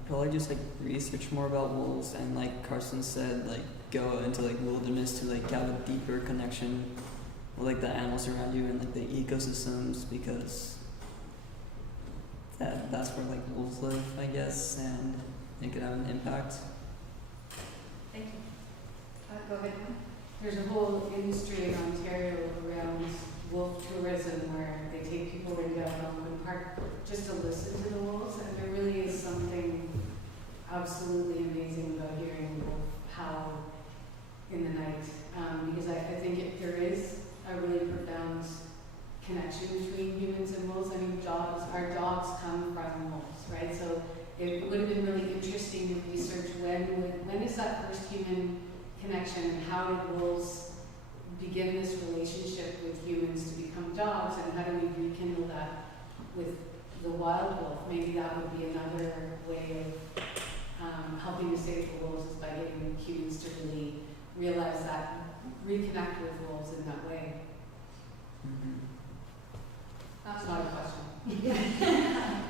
Probably just like research more about wolves, and like Carson said, like go into like wilderness to like have a deeper connection with like the animals around you and like the ecosystems, because that's where like wolves live, I guess, and it could have an impact. Thank you. Go ahead. There's a whole industry in Ontario around wolf tourism where they take people into Algonquin Park just to listen to the wolves, and there really is something absolutely amazing about hearing a wolf howl in the night, because I think there is a really profound connection between humans and wolves. I mean, our dogs come from wolves, right? So it would have been really interesting to research when is that first human connection, and how did wolves begin this relationship with humans to become dogs, and how do we rekindle that with the wild wolf? Maybe that would be another way of helping to save the wolves, is by getting humans to really realize that, reconnect with wolves in that way. That's not a question.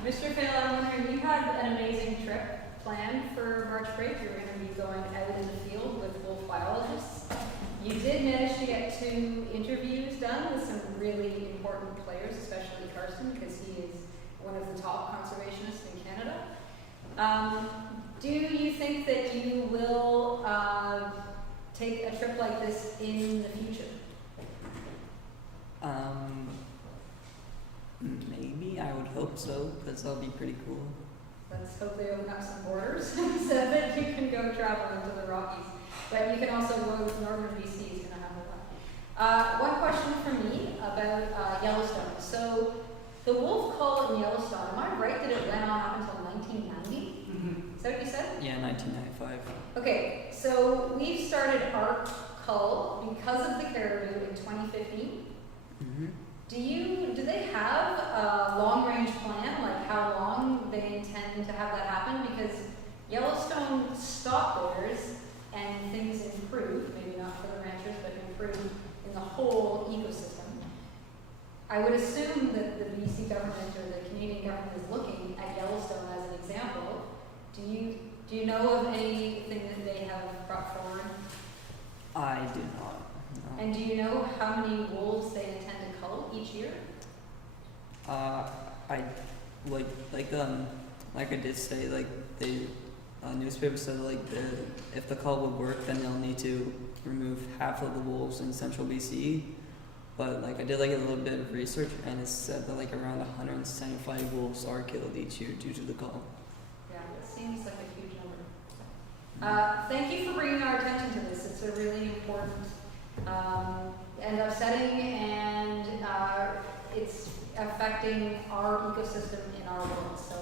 Mr. Fail, I'm wondering, you had an amazing trip planned for March break. You were going to be going out in the field with wolf biologists. You did manage to get 2 interviews done with some really important players, especially Carson, because he is one of the top conservationists in Canada. Do you think that you will take a trip like this in the future? Maybe, I would hope so, because that'll be pretty cool. Let's hope they open up some borders so that you can go travel into the Rockies. But you can also go to northern BC is going to have one question from me about Yellowstone. So the wolf call in Yellowstone, am I right that it went on up until 1990? Mm-hmm. Is that what you said? Yeah, 1995. Okay, so we've started our cull because of the caribou in 2015. Mm-hmm. Do they have a long-range plan, like how long they intend to have that happen? Because Yellowstone stopped theirs and things improved, maybe not for the ranchers, but improved in the whole ecosystem. I would assume that the BC government or the Canadian government is looking at Yellowstone as an example. Do you know of anything that they have brought forward? I do not. No. And do you know how many wolves they intend to cull each year? I like I did say, like the newspaper said, like if the cull would work, then they'll need to remove half of the wolves in central BC. But like I did like a little bit of research, and it said that like around 175 wolves are killed each year due to the cull. Yeah, it seems like a huge number. Thank you for bringing our attention to this. It's a really important and upsetting, and it's affecting our ecosystem in our world. So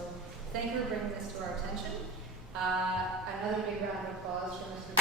thank you for bringing this to our attention. Another big round of applause for Mr.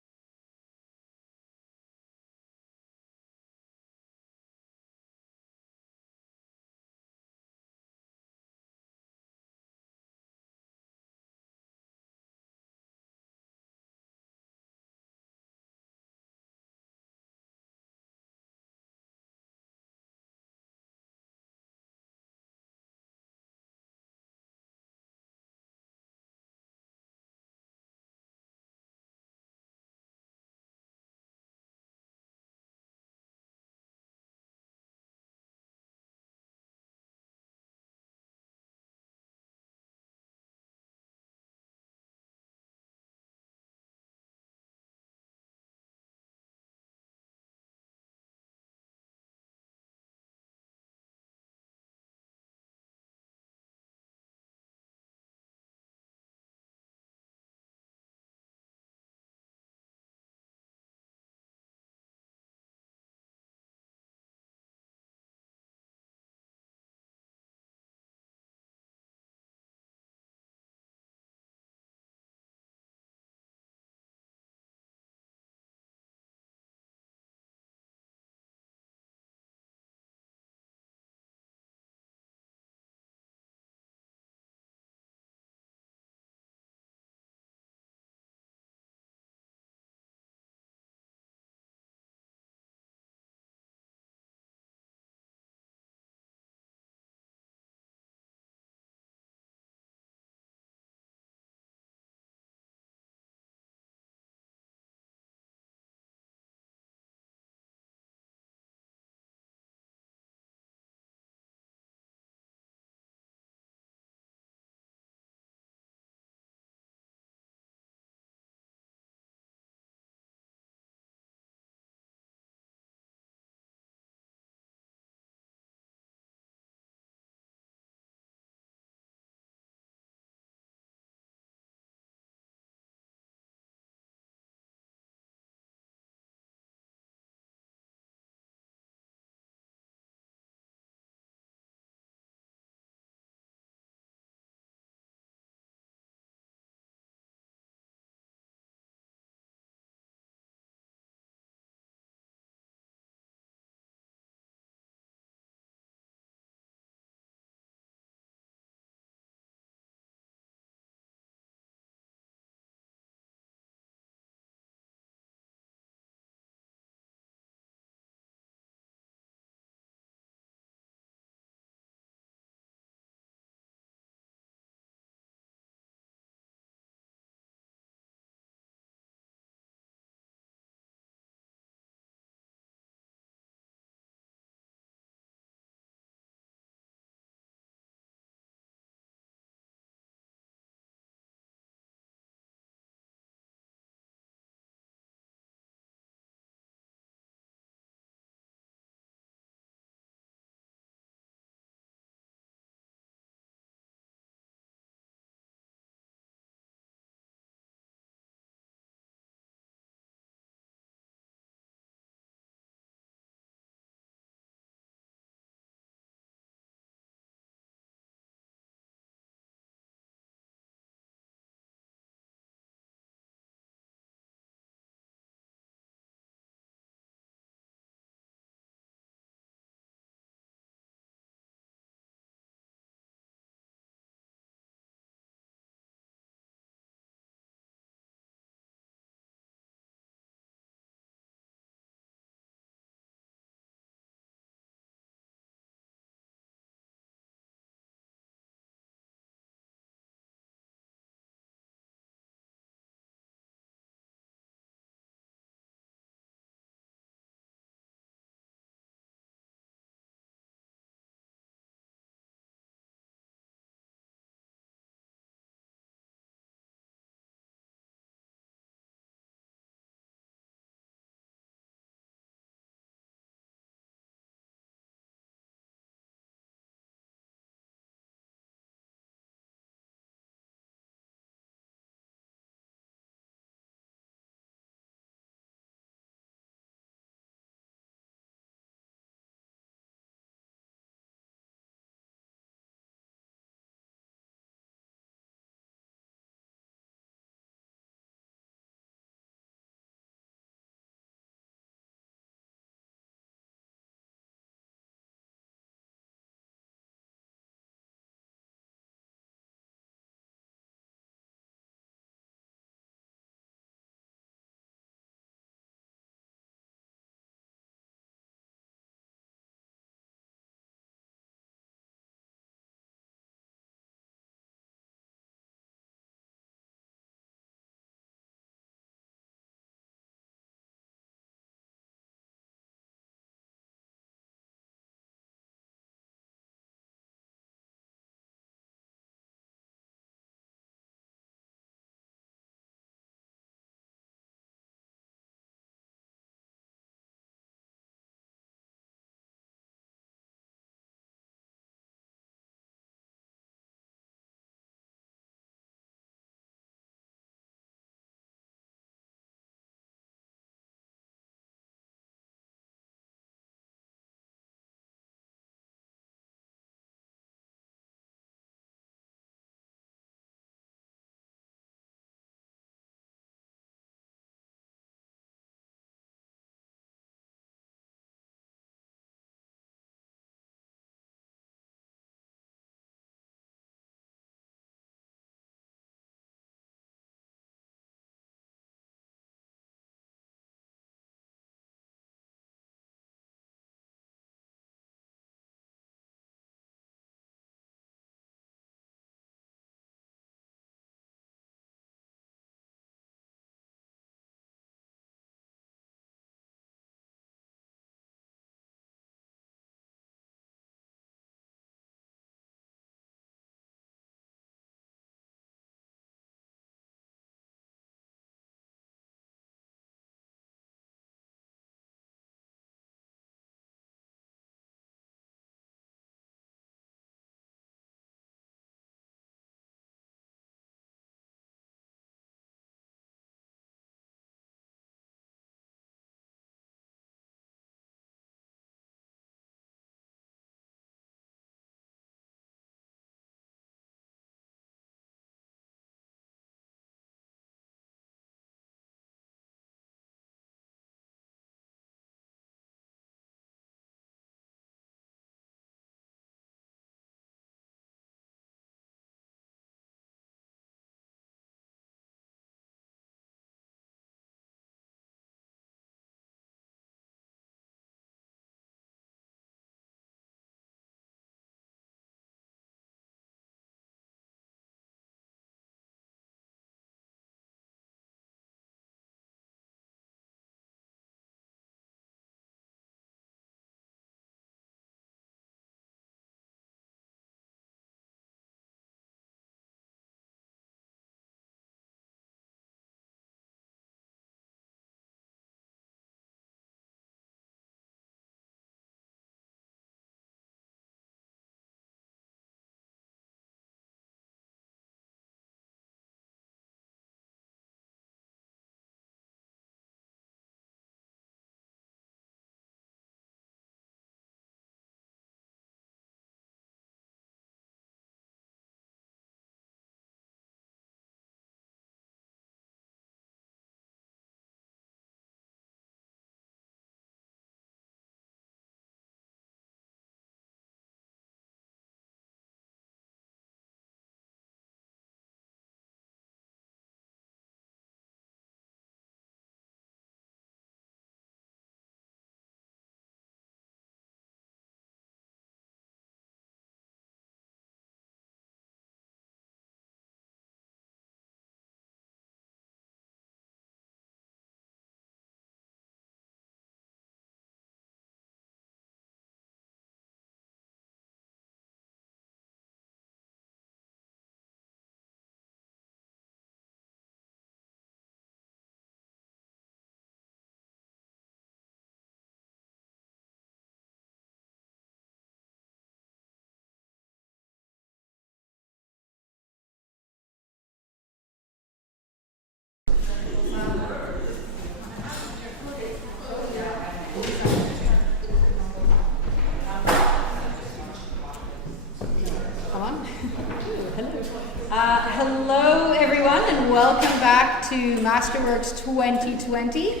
and welcome back to Masterworks 2020.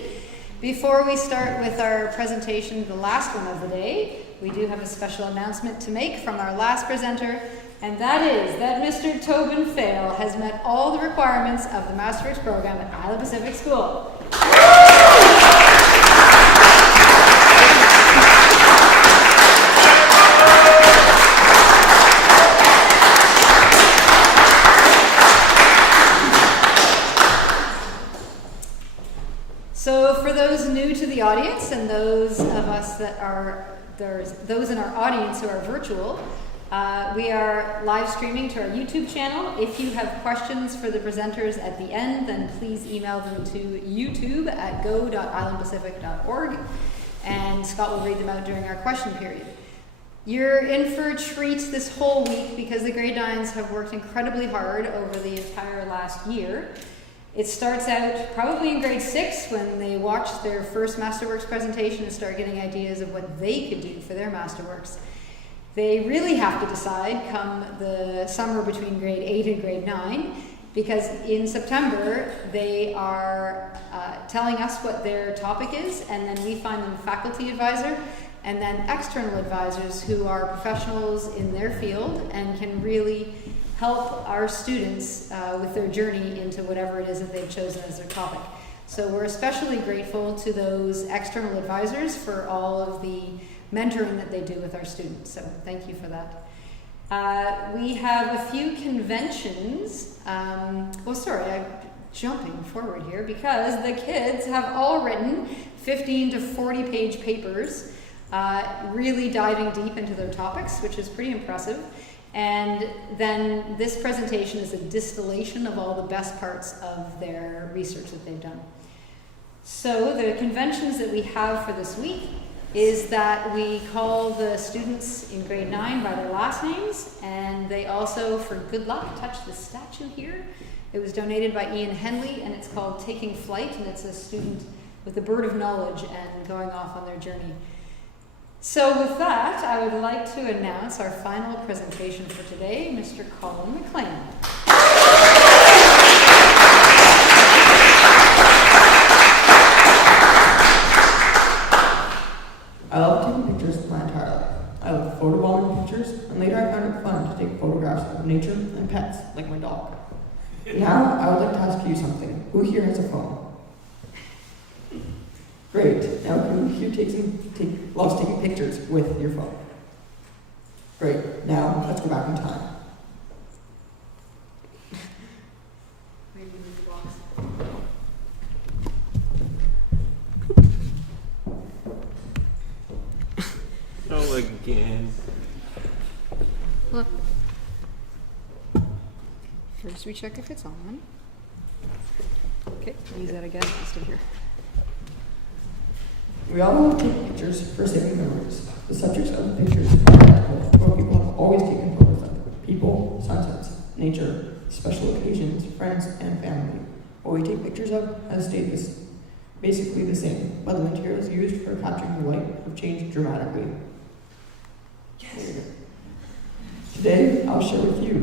Before we start with our presentation, the last one of the day, we do have a special announcement to make from our last presenter, and that is that Mr. Tobin Fail has met all the requirements of the Masterworks program at Island Pacific School. So for those new to the audience and those of us that are, there's those in our audience who are virtual, we are live streaming to our YouTube channel. If you have questions for the presenters at the end, then please email them to youtube@go.islandpacific.org, and Scott will read them out during our question period. You're in for a treat this whole week because the grade 9s have worked incredibly hard over the entire last year. It starts out probably in grade 6 when they watch their first Masterworks presentation and start getting ideas of what they could do for their Masterworks. They really have to decide come the summer between grade 8 and grade 9, because in September they are telling us what their topic is, and then we find them a faculty advisor and then external advisors who are professionals in their field and can really help our students with their journey into whatever it is that they've chosen as their topic. So we're especially grateful to those external advisors for all of the mentoring that they do with our students. So thank you for that. We have a few conventions. I'm jumping forward here because the kids have all written 15 to 40 page papers, really diving deep into their topics, which is pretty impressive. And then this presentation is a distillation of all the best parts of their research that they've done. So the conventions that we have for this week is that we call the students in grade 9 by their last names, and they also, for good luck, touch the statue here. It was donated by Ian Henley, and it's called Taking Flight, and it's a student with a bird of knowledge and going off on their journey. So with that, I would like to announce our final presentation for today, Mr. Colin McLean. I love taking pictures my entire life. I love photobombing pictures, and later I found it fun to take photographs of nature and pets, like my dog. Now, I would like to ask you something. Who here has a phone? Great. Now, who here loves taking pictures with your phone? Great. Now, let's go back in time. Oh, again. Look. First we check if it's on. Okay, use that again. I'll stay here. We all love to take pictures for saving memories. The subjects of the pictures are identical, but people have always taken photos of people, sunsets, nature, special occasions, friends, and family. What we take pictures of has stayed basically the same, but the materials used for capturing the light have changed dramatically. Yes. Today, I'll share with you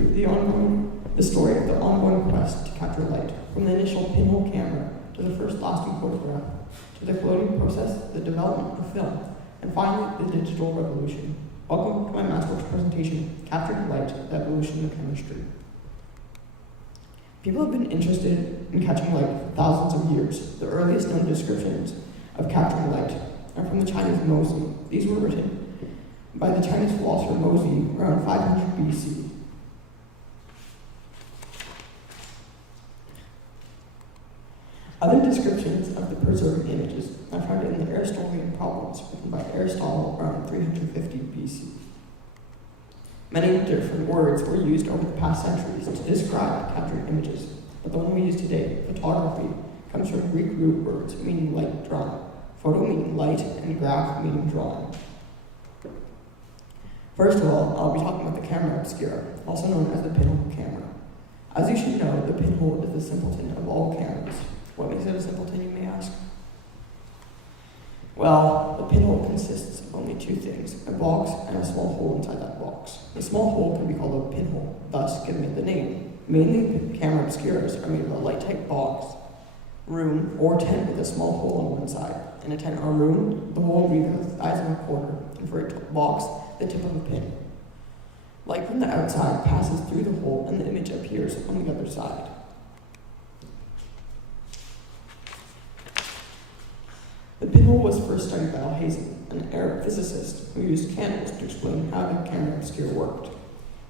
the story of the ongoing quest to capture light, from the initial pinhole camera to the first lasting photograph, to the floating process, the development of film, and finally, the digital revolution. Welcome to my Masterworks presentation, Capturing Light, the Evolution of Chemistry. People have been interested in catching light for thousands of years. The earliest known descriptions of capturing light are from the Chinese Mozi. These were written by the Chinese philosopher Mozi around 500 BC. Other descriptions of the preserved images are found in the Aristotelian Problems, written by Aristotle around 350 BC. Many different words were used over the past centuries to describe captured images, but the one we use today, photography, comes from Greek root words meaning light drawn, photo meaning light, and graph meaning drawing. First of all, I'll be talking about the camera obscura, also known as the pinhole camera. As you should know, the pinhole is the simpleton of all cameras. What makes it a simpleton, you may ask? Well, the pinhole consists of only two things, a box and a small hole inside that box. A small hole can be called a pinhole, thus giving it the name. Mainly camera obscuras are made of a light-tight box, room, or tent with a small hole on one side. In a tent or room, the hole will be the size of a quarter, and for a box, the tip of a pin. Light from the outside passes through the hole and the image appears on the other side. The pinhole was first studied by Adhesive, an Arab physicist who used candles to explain how the camera obscura worked.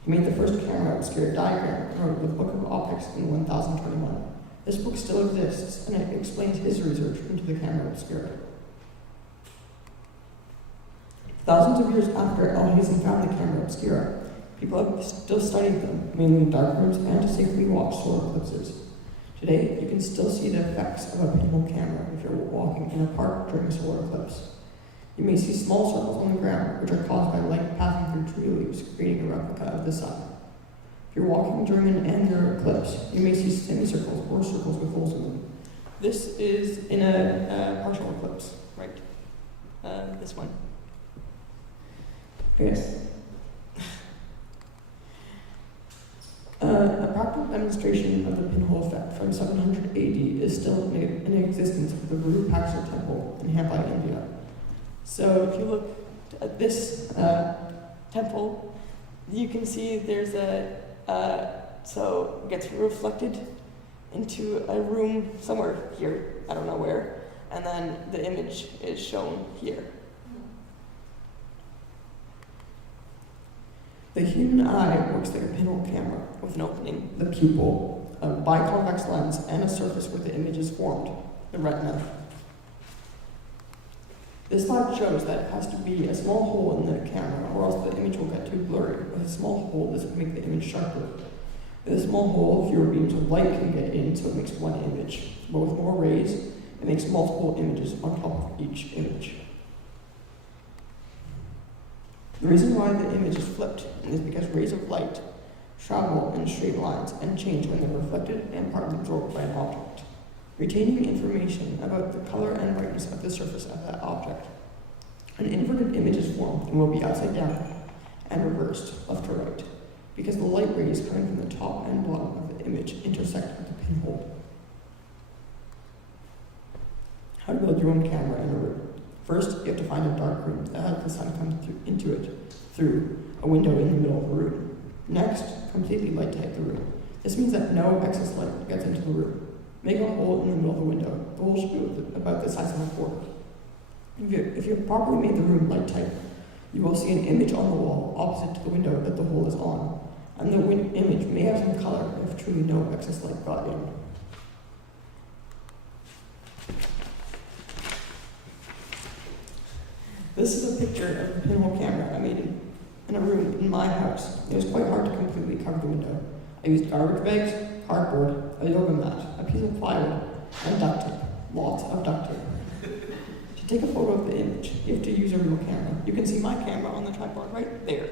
He made the first camera obscura diagram and wrote the Book of Optics in 1021. This book still exists, and it explains his research into the camera obscura. Thousands of years after Adhesive found the camera obscura, people have still studied them, mainly in dark rooms and to safely watch solar eclipses. Today, you can still see the effects of a pinhole camera if you're walking in a park during a solar eclipse. You may see small circles on the ground, which are caused by light passing through tree leaves, creating a replica of the sun. If you're walking during an annular eclipse, you may see semicircles or circles with holes in them. This is in a partial eclipse, right? This one. Yes. A practical demonstration of the pinhole effect from 700 AD is still in existence at the Virupaksha temple in Hampi, India. So if you look at this temple, you can see there's so it gets reflected into a room somewhere here, I don't know where, and then the image is shown here. The human eye works like a pinhole camera with an opening, the pupil, a biconvex lens, and a surface where the image is formed, the retina. This slide shows that it has to be a small hole in the camera or else the image will get too blurry. With a small hole, this will make the image sharper. With a small hole, fewer beams of light can get in, so it makes one image. But with more rays, it makes multiple images on top of each image. The reason why the image is flipped is because rays of light travel in straight lines and change when they're reflected and partly absorbed by an object, retaining information about the color and brightness of the surface of that object. An inverted image is formed and will be upside down and reversed, left to right, because the light rays coming from the top and bottom of the image intersect at the pinhole. How to build your own camera in a room. First, you have to find a dark room that has the sun come into it through a window in the middle of the room. Next, completely light tight the room. This means that no excess light gets into the room. Make a hole in the middle of the window. The hole should be about the size of a quarter. If you've properly made the room light tight, you will see an image on the wall opposite to the window that the hole is on, and the image may have some color if truly no excess light got in. This is a picture of the pinhole camera I made in a room in my house. It was quite hard to completely cover the window. I used garbage bags, cardboard, a yoga mat, a piece of plywood, and duct tape. Lots of duct tape. To take a photo of the image, you have to use a real camera. You can see my camera on the tripod right there.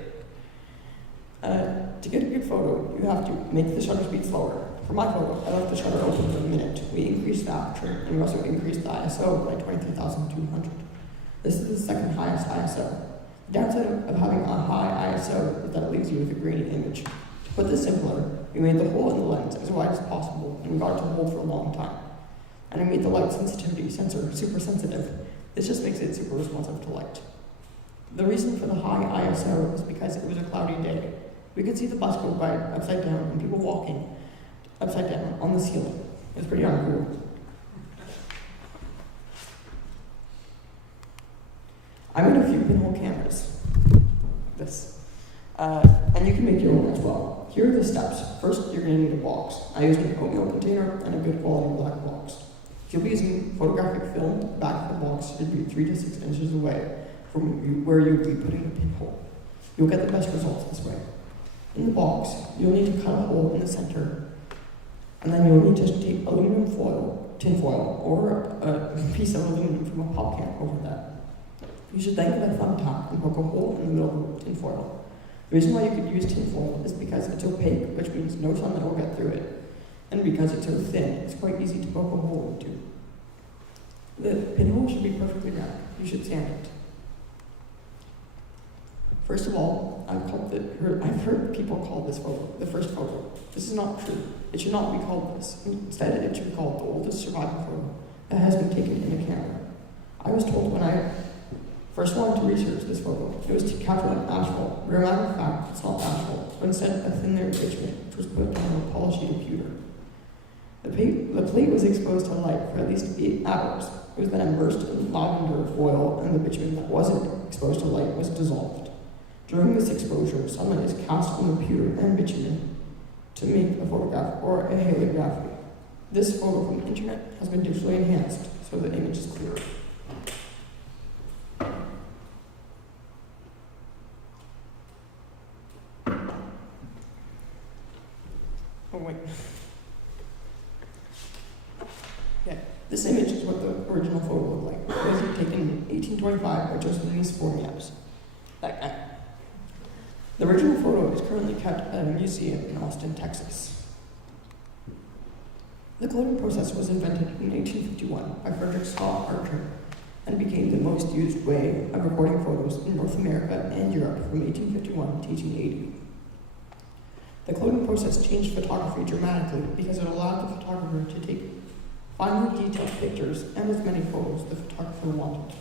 To get a good photo, you have to make the shutter speed slower. For my photo, I left the shutter open for a minute. We increased the aperture, and we also increased the ISO by 23,200. This is the second highest ISO. The downside of having a high ISO is that it leaves you with a grainy image. To put this simpler, we made the hole in the lens as wide as possible, and we got it to hold for a long time. And we made the light sensitivity sensor super sensitive. This just makes it super responsive to light. The reason for the high ISO is because it was a cloudy day. We could see the bus go by upside down and people walking upside down on the ceiling. It's pretty uncool. I made a few pinhole cameras. And you can make your own as well. Here are the steps. First, you're going to need a box. I used an oatmeal container and a good quality black box. If you'll be using photographic film, the back of the box should be 3 to 6 inches away from where you would be putting the pinhole. You'll get the best results this way. In the box, you'll need to cut a hole in the center, and then you'll need to take aluminum foil, tin foil, or a piece of aluminum from a pop can over that. You should then get a thumb tack and poke a hole in the middle of the tin foil. The reason why you could use tin foil is because it's opaque, which means no sunlight will get through it. And because it's so thin, it's quite easy to poke a hole into. The pinhole should be perfectly round. You should sand it. First of all, I've heard people call this photo the first photo. This is not true. It should not be called this. Instead, it should be called the oldest surviving photo that has been taken in a camera. I was told when I first wanted to research this photo, it was to capture an asphalt, but as a matter of fact, it's not asphalt, but instead a thin layer of bitumen, which was put on a polished sheet of pewter. The plate was exposed to light for at least 8 hours. It was then immersed in lavender oil, and the bitumen that wasn't exposed to light was dissolved. During this exposure, sunlight is cast on the pewter and bitumen to make a photograph or a halography. This photo from the internet has been digitally enhanced, so the image is clearer. Oh wait. Yeah, this image is what the original photo looked like. It was taken in 1825 by Josephus Formias. That guy. The original photo is currently kept at a museum in Austin, Texas. The cloning process was invented in 1851 by Frederick Scott Archer and became the most used way of recording photos in North America and Europe from 1851 to 1880. The cloning process changed photography dramatically because it allowed the photographer to take finely detailed pictures and as many photos the photographer wanted.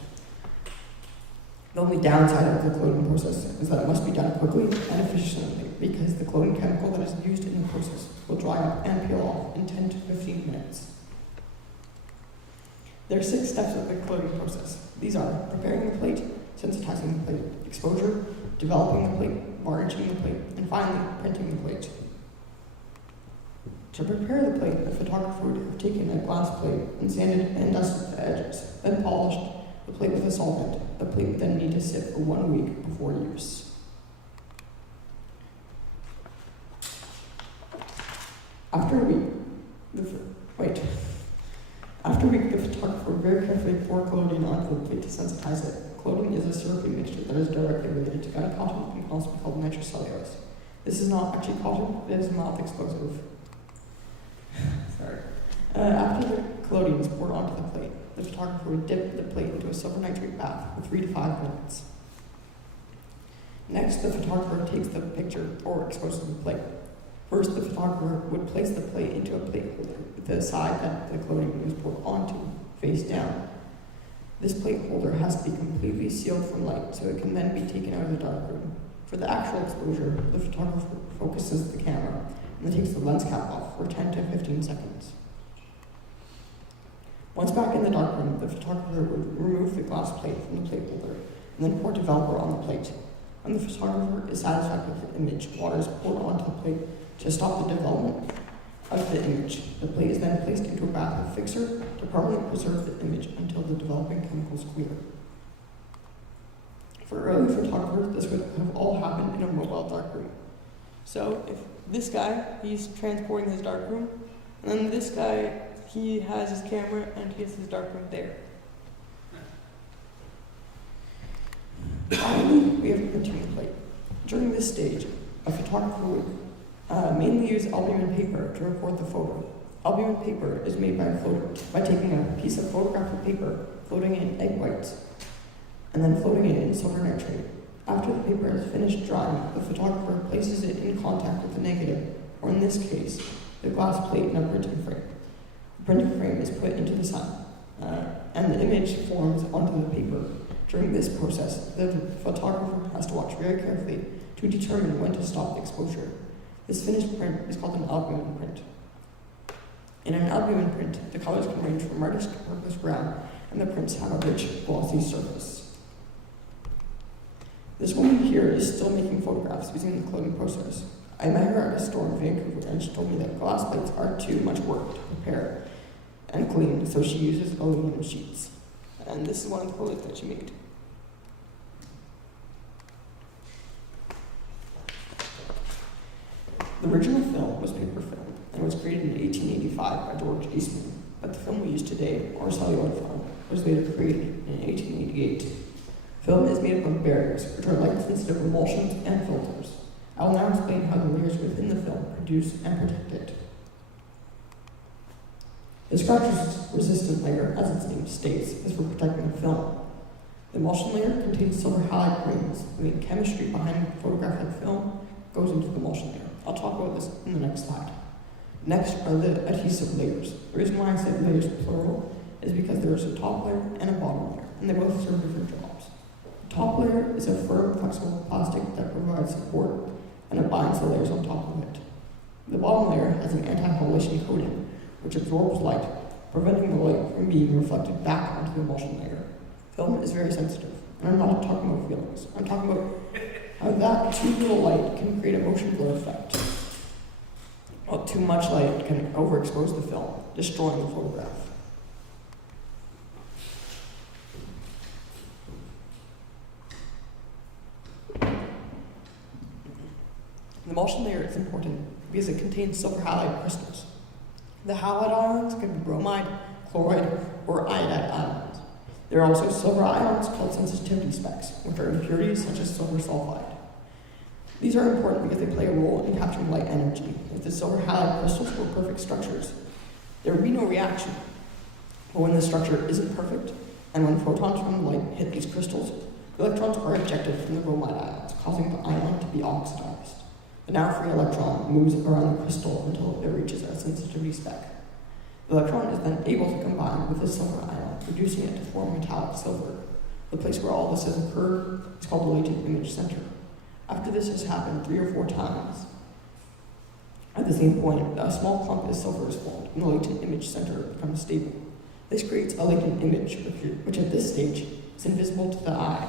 The only downside of the cloning process is that it must be done quickly and efficiently because the cloning chemical that is used in the process will dry up and peel off in 10 to 15 minutes. There are 6 steps of the cloning process. These are preparing the plate, sensitizing the plate, exposure, developing the plate, varnishing the plate, and finally printing the plate. To prepare the plate, the photographer would have taken a glass plate and sanded and dusted the edges, then polished the plate with a solvent. The plate would then need to sit for 1 week before use. After a week, the photographer would very carefully pour clothing onto the plate to sensitize it. Clothing is a syrupy mixture that is directly related to gun cotton and can also be called nitrocellulose. This is not actually cotton, it is a mild explosive. Sorry. After the clothing is poured onto the plate, the photographer would dip the plate into a silver nitrate bath for 3 to 5 minutes. Next, the photographer takes the picture or exposes the plate. First, the photographer would place the plate into a plate holder with the side that the clothing was poured onto, face down. This plate holder has to be completely sealed from light so it can then be taken out of the darkroom. For the actual exposure, the photographer focuses the camera and then takes the lens cap off for 10 to 15 seconds. Once back in the darkroom, the photographer would remove the glass plate from the plate holder and then pour developer on the plate. When the photographer is satisfied with the image, water is poured onto the plate to stop the development of the image. The plate is then placed into a bath of fixer to permanently preserve the image until the developing chemicals clear. For early photographers, this would have all happened in a mobile darkroom. So if this guy, he's transporting his darkroom, and then this guy, he has his camera and he has his darkroom there. Finally, we have printing the plate. During this stage, a photographer would mainly use albumin paper to record the photo. Albumin paper is made by taking a piece of photographic paper, floating it in egg whites, and then floating it in silver nitrate. After the paper is finished drying, the photographer places it in contact with the negative, or in this case, the glass plate in a printing frame. The printing frame is put into the sun, and the image forms onto the paper. During this process, the photographer has to watch very carefully to determine when to stop the exposure. This finished print is called an albumin print. In an albumin print, the colors can range from reddish to purplish brown, and the prints have a rich, glossy surface. This woman here is still making photographs using the cloning process. I met her at a store in Vancouver, and she told me that glass plates are too much work to prepare and clean, so she uses aluminum sheets. And this is one of the photos that she made. The original film was paper film and was created in 1885 by George Eastman, but the film we use today, or celluloid film, was later created in 1888. Film is made up of barriers, which are light-sensitive emulsions and filters. I will now explain how the layers within the film produce and protect it. The scratch-resistant layer, as its name states, is for protecting the film. The emulsion layer contains silver halide grains. The chemistry behind photographic film goes into the emulsion layer. I'll talk about this in the next slide. Next are the adhesive layers. The reason why I said layers plural is because there is a top layer and a bottom layer, and they both serve different jobs. The top layer is a firm, flexible plastic that provides support, and it binds the layers on top of it. The bottom layer has an anti-halation coating, which absorbs light, preventing the light from being reflected back onto the emulsion layer. Film is very sensitive, and I'm not talking about feelings. I'm talking about how that too little light can create a motion blur effect. While too much light can overexpose the film, destroying the photograph. The emulsion layer is important because it contains silver halide crystals. The halide ions can be bromide, chloride, or iodide ions. There are also silver ions called sensitivity specks, which are impurities such as silver sulfide. These are important because they play a role in capturing light energy. If the silver halide crystals were perfect structures, there would be no reaction. But when the structure isn't perfect, and when photons from light hit these crystals, the electrons are ejected from the bromide ions, causing the ion to be oxidized. The now free electron moves around the crystal until it reaches a sensitivity spec. The electron is then able to combine with the silver ion, reducing it to form metallic silver. The place where all this has occurred is called the latent image center. After this has happened 3 or 4 times, at the same point, a small clump of silver is formed, and the latent image center becomes stable. This creates a latent image, which at this stage is invisible to the eye.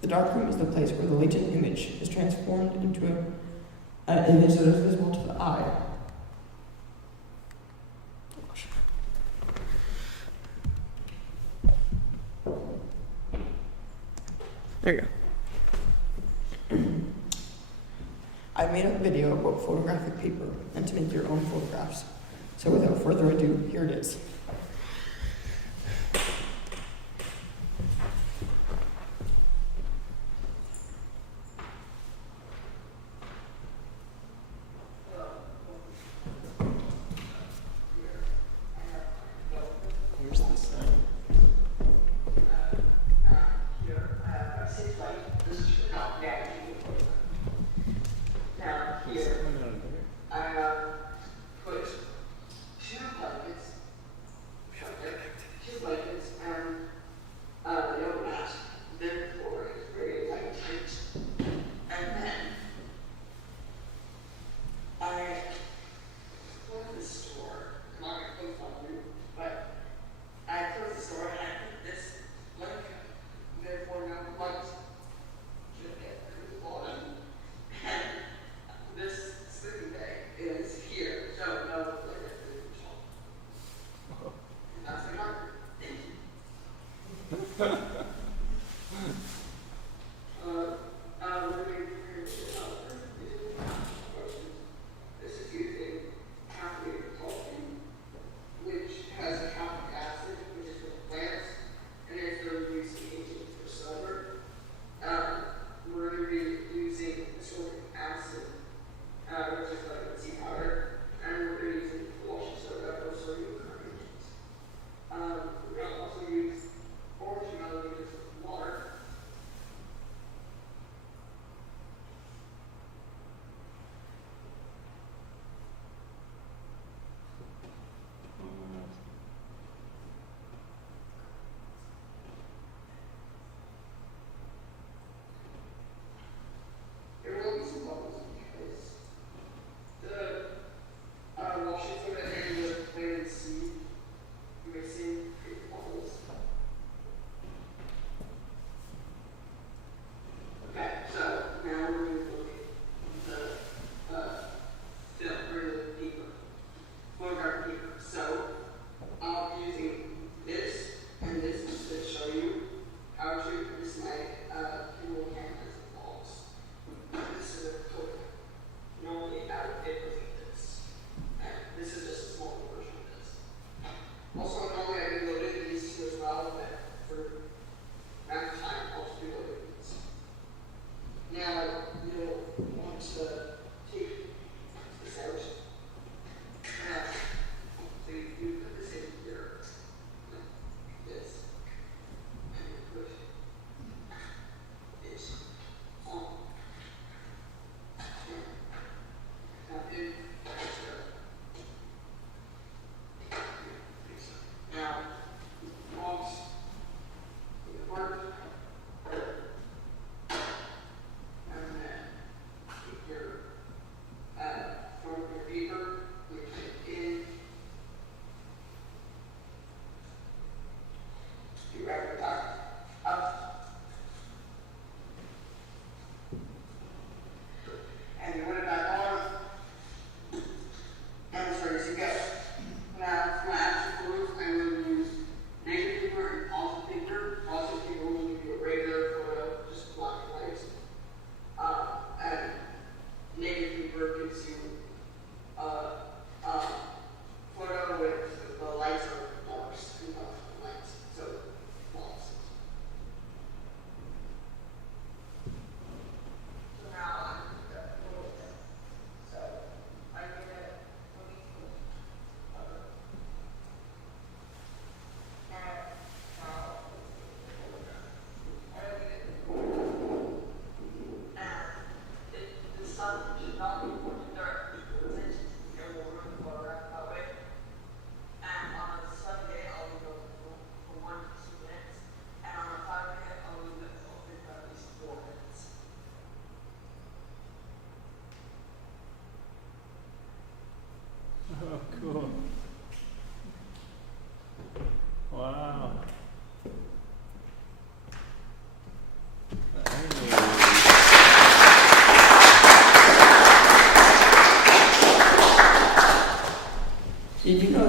The darkroom is the place where the latent image is transformed into an image that is visible to the eye. There you go. I made a video about photographic paper and to make your own photographs. So without further ado, here it is. Where's the sign? Now here, I put 2 blankets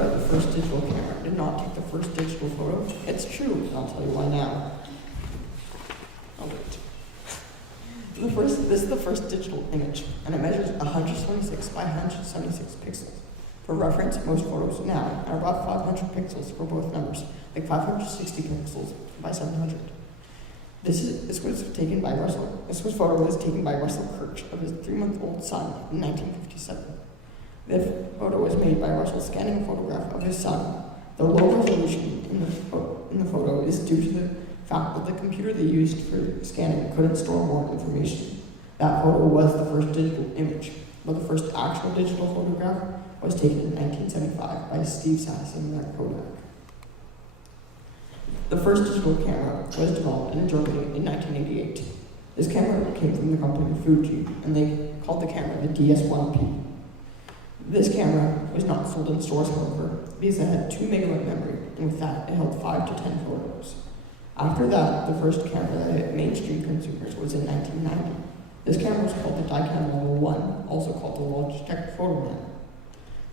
about the first digital camera did not take the first digital photo, it's true, and I'll tell you why now. Oh wait. This is the first digital image, and it measures 126 by 176 pixels. For reference, most photos now are about 500 pixels for both numbers, like 560 pixels by 700. This photo was taken by Russell Kirch of his 3-month-old son in 1957. The photo was made by Russell scanning a photograph of his son. The low resolution in the photo is due to the fact that the computer they used for scanning couldn't store more information. That photo was the first digital image, but the first actual digital photograph was taken in 1975 by Steve Sasson at Kodak. The first digital camera was developed in Germany in 1988. This camera came from the company Fuji, and they called the camera the DS1P. This camera was not sold in stores, however, because it had 2 megabyte memory, and with that, it held 5 to 10 photos. After that, the first camera that hit mainstream consumers was in 1990. This camera was called the Dicam Model 1, also called the Logitech Photoman.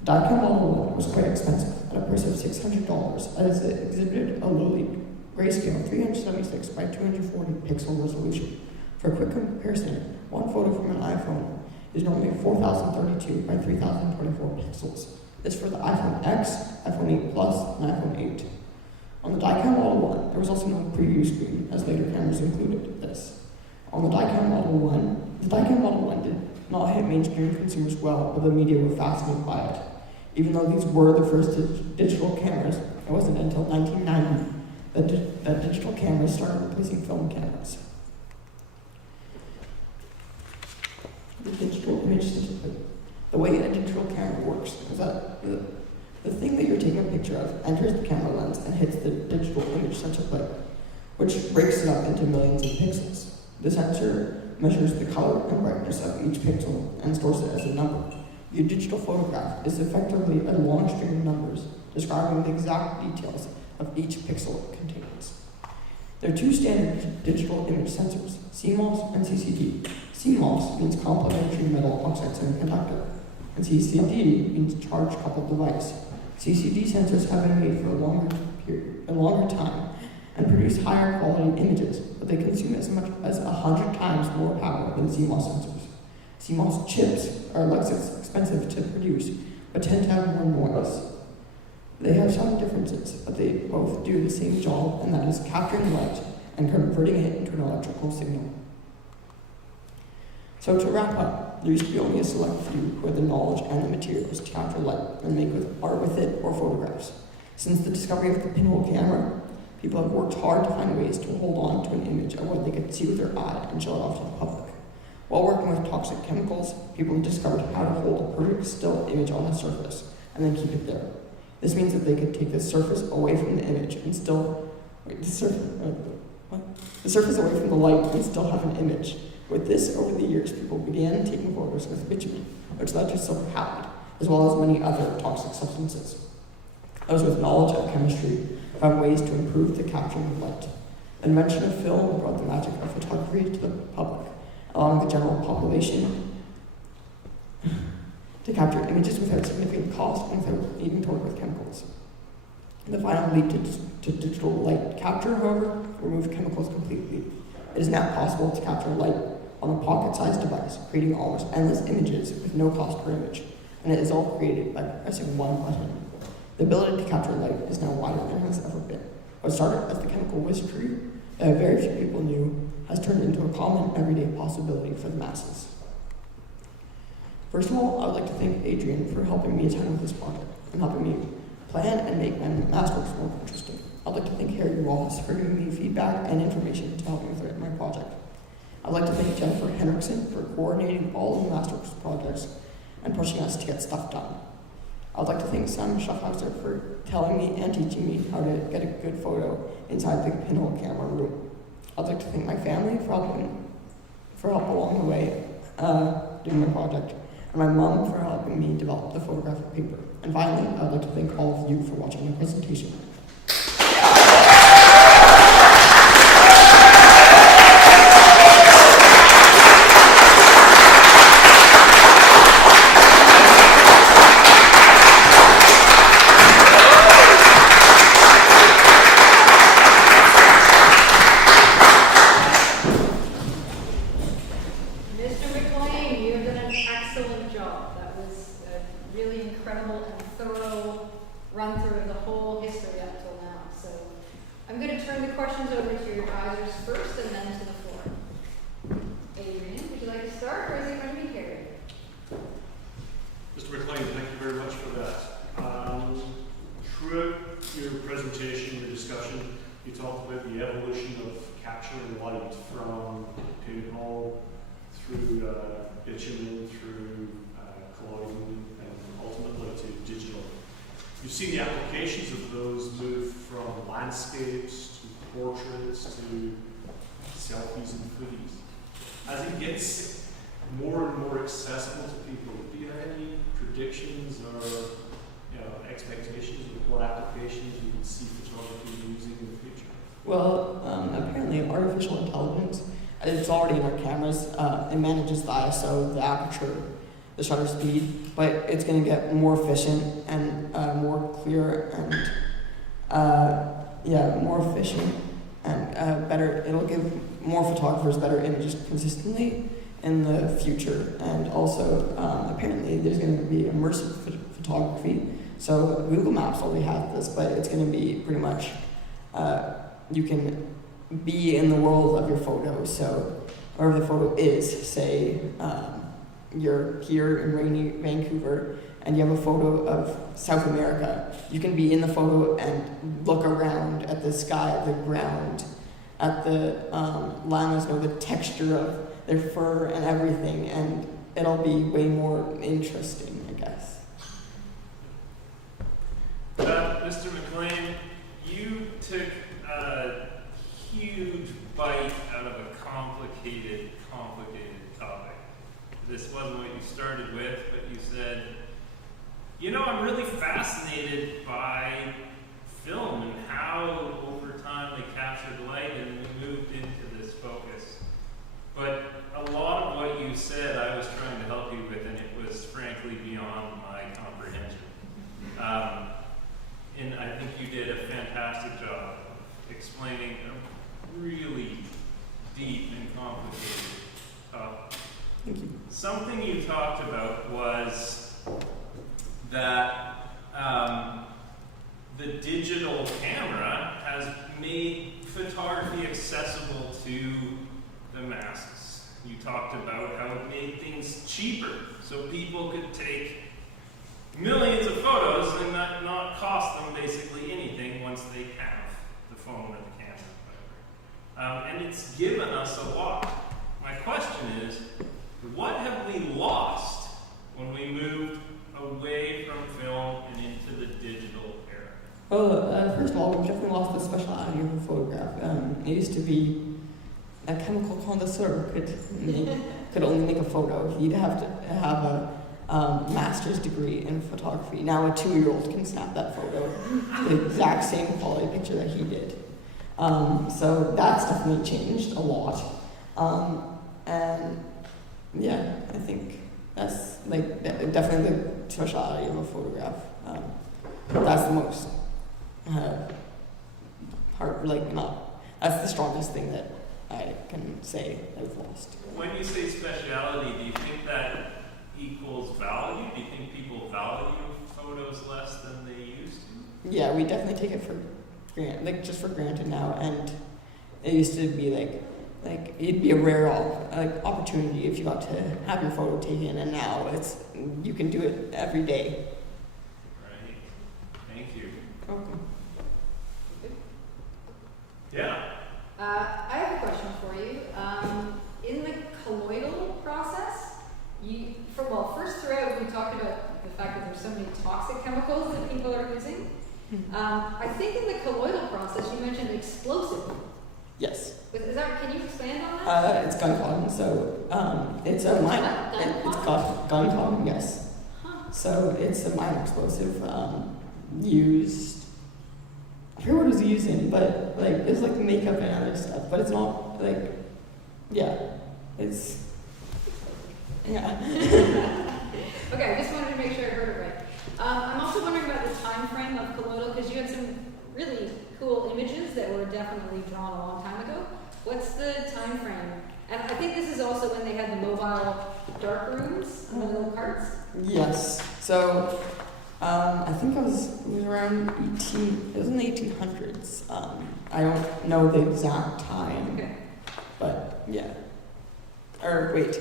The Dicam Model 1 was quite expensive, at a price of $600, as it exhibited a lowly grayscale 376 by 240 pixel resolution. For a quick comparison, one photo from an iPhone is normally 4032 by 3024 pixels. This for the iPhone X, iPhone 8 Plus, and iPhone 8. On the Dicam Model 1, there was also no preview screen, as later cameras included this. On the Dicam Model 1, the Dicam Model 1 did not hit mainstream consumers well, but the media were fascinated by it. Even though these were the first digital cameras, it wasn't until 1990 that digital cameras started replacing film cameras. The digital image sensor. The way a digital camera works is that the thing that you're taking a picture of enters the camera lens and hits the digital image sensor plate, which breaks it up into millions of pixels. The sensor measures the color and brightness of each pixel and stores it as a number. Your digital photograph is effectively a long string of numbers describing the exact details of each pixel it contains. There are 2 standard digital image sensors, CMOS and CCD. CMOS means complementary metal oxide semiconductor, and CCD means charge-coupled device. CCD sensors have been made for a longer time and produce higher quality images, but they consume as much as 100 times more power than CMOS sensors. CMOS chips are less expensive to produce, but tend to have more noise. They have some differences, but they both do the same job, and that is capturing light and converting it into an electrical signal. So to wrap up, there used to be only a select few who had the knowledge and the materials to capture light and make art with it or photographs. Since the discovery of the pinhole camera, people have worked hard to find ways to hold on to an image of what they could see with their eye and show it off to the public. While working with toxic chemicals, people discovered how to hold a perfect still image on a surface and then keep it there. This means that they could take the surface away from the image and the surface away from the light and still have an image. With this, over the years, people began taking photos with bitumen, which led to silver halide, as well as many other toxic substances. Those with knowledge of chemistry found ways to improve the capturing of light. The invention of film brought the magic of photography to the public, allowing the general population to capture images without significant cost and without needing to work with chemicals. The final leap to digital light capture, however, removed chemicals completely. It is now possible to capture light on a pocket-sized device, creating almost endless images with no cost per image, and it is all created by pressing one button. The ability to capture light is now wider than it has ever been. What started as the chemical wizardry that very few people knew has turned into a common, everyday possibility for the masses. First of all, I would like to thank Adrian for helping me attend with this project and helping me plan and make my Masterworks more interesting. I'd like to thank Harry Ross for giving me feedback and information to help me with my project. I'd like to thank Jennifer Henriksen for coordinating all of the Masterworks projects and pushing us to get stuff done. I'd like to thank Sam Schaffhauser for telling me and teaching me how to get a good photo inside the pinhole camera room. I'd like to thank my family for help along the way doing my project, and my mom for helping me develop the photographic paper. And finally, I'd like to thank all of you for watching my presentation. of the whole history up till now. So I'm going to turn the questions over to your advisors first and then to the floor. Adrian, would you like to start, or is it going to be Carrie? Mr. McLean, thank you very much for that. Throughout your presentation, your discussion, you talked about the evolution of capturing light from pinhole through bitumen, through colloidal, and ultimately to digital. You've seen the applications of those move from landscapes to portraits to selfies and foodies. As it gets more and more accessible to people, do you have any predictions or expectations of what applications you would see photography using in the future? Well, apparently artificial intelligence, it's already in our cameras. It manages the ISO, the aperture, the shutter speed, but it's going to get more efficient and more clear and more efficient and better. It'll give more photographers better images consistently in the future. And also, apparently, there's going to be immersive photography. So Google Maps already has this, but it's going to be pretty much you can be in the world of your photo. So wherever the photo is, say you're here in rainy Vancouver and you have a photo of South America, you can be in the photo and look around at the sky, at the ground, at the llamas, know the texture of their fur and everything, and it'll be way more interesting, I guess. Mr. McLean, you took a huge bite out of a complicated topic. This wasn't what you started with, but you said, I'm really fascinated by film and how over time they captured light and we moved into this focus. But a lot of what you said I was trying to help you with, and it was frankly beyond my comprehension. And I think you did a fantastic job of explaining a really deep and complicated topic. Thank you. Something you talked about was that the digital camera has made photography accessible to the masses. You talked about how it made things cheaper, so people could take millions of photos and not cost them basically anything once they have the phone or the camera, whatever. And it's given us a lot. My question is, what have we lost when we moved away from film and into the digital era? Well, first of all, we've definitely lost the speciality of a photograph. It used to be a chemical connoisseur could only make a photo. You'd have to have a master's degree in photography. Now a 2-year-old can snap that photo, the exact same quality picture that he did. So that's definitely changed a lot. And yeah, I think that's definitely the speciality of a photograph. That's the most that's the strongest thing that I can say I've lost. When you say speciality, do you think that equals value? Do you think people value photos less than they used to? Yeah, we definitely take it for granted now, and it used to be like it'd be a rare opportunity if you got to have your photo taken, and now you can do it every day. Right. Thank you. Welcome. Yeah. I have a question for you. In the colloidal process, first throughout we talked about the fact that there's so many toxic chemicals that people are using. I think in the colloidal process you mentioned explosive. Yes. Can you expand on that? It's gun cotton, so it's a mine. It's called gun cotton, yes. Huh. So it's a mine explosive used. I forget what it was used in, but it's like makeup and other stuff. But it's not it's. Okay, I just wanted to make sure I heard it right. I'm also wondering about the time frame of colloidal, because you had some really cool images that were definitely drawn a long time ago. What's the time frame? And I think this is also when they had the mobile dark rooms and the little carts. Yes. So I think it was around it was in the 1800s. I don't know the exact time, Okay. but yeah. Or wait.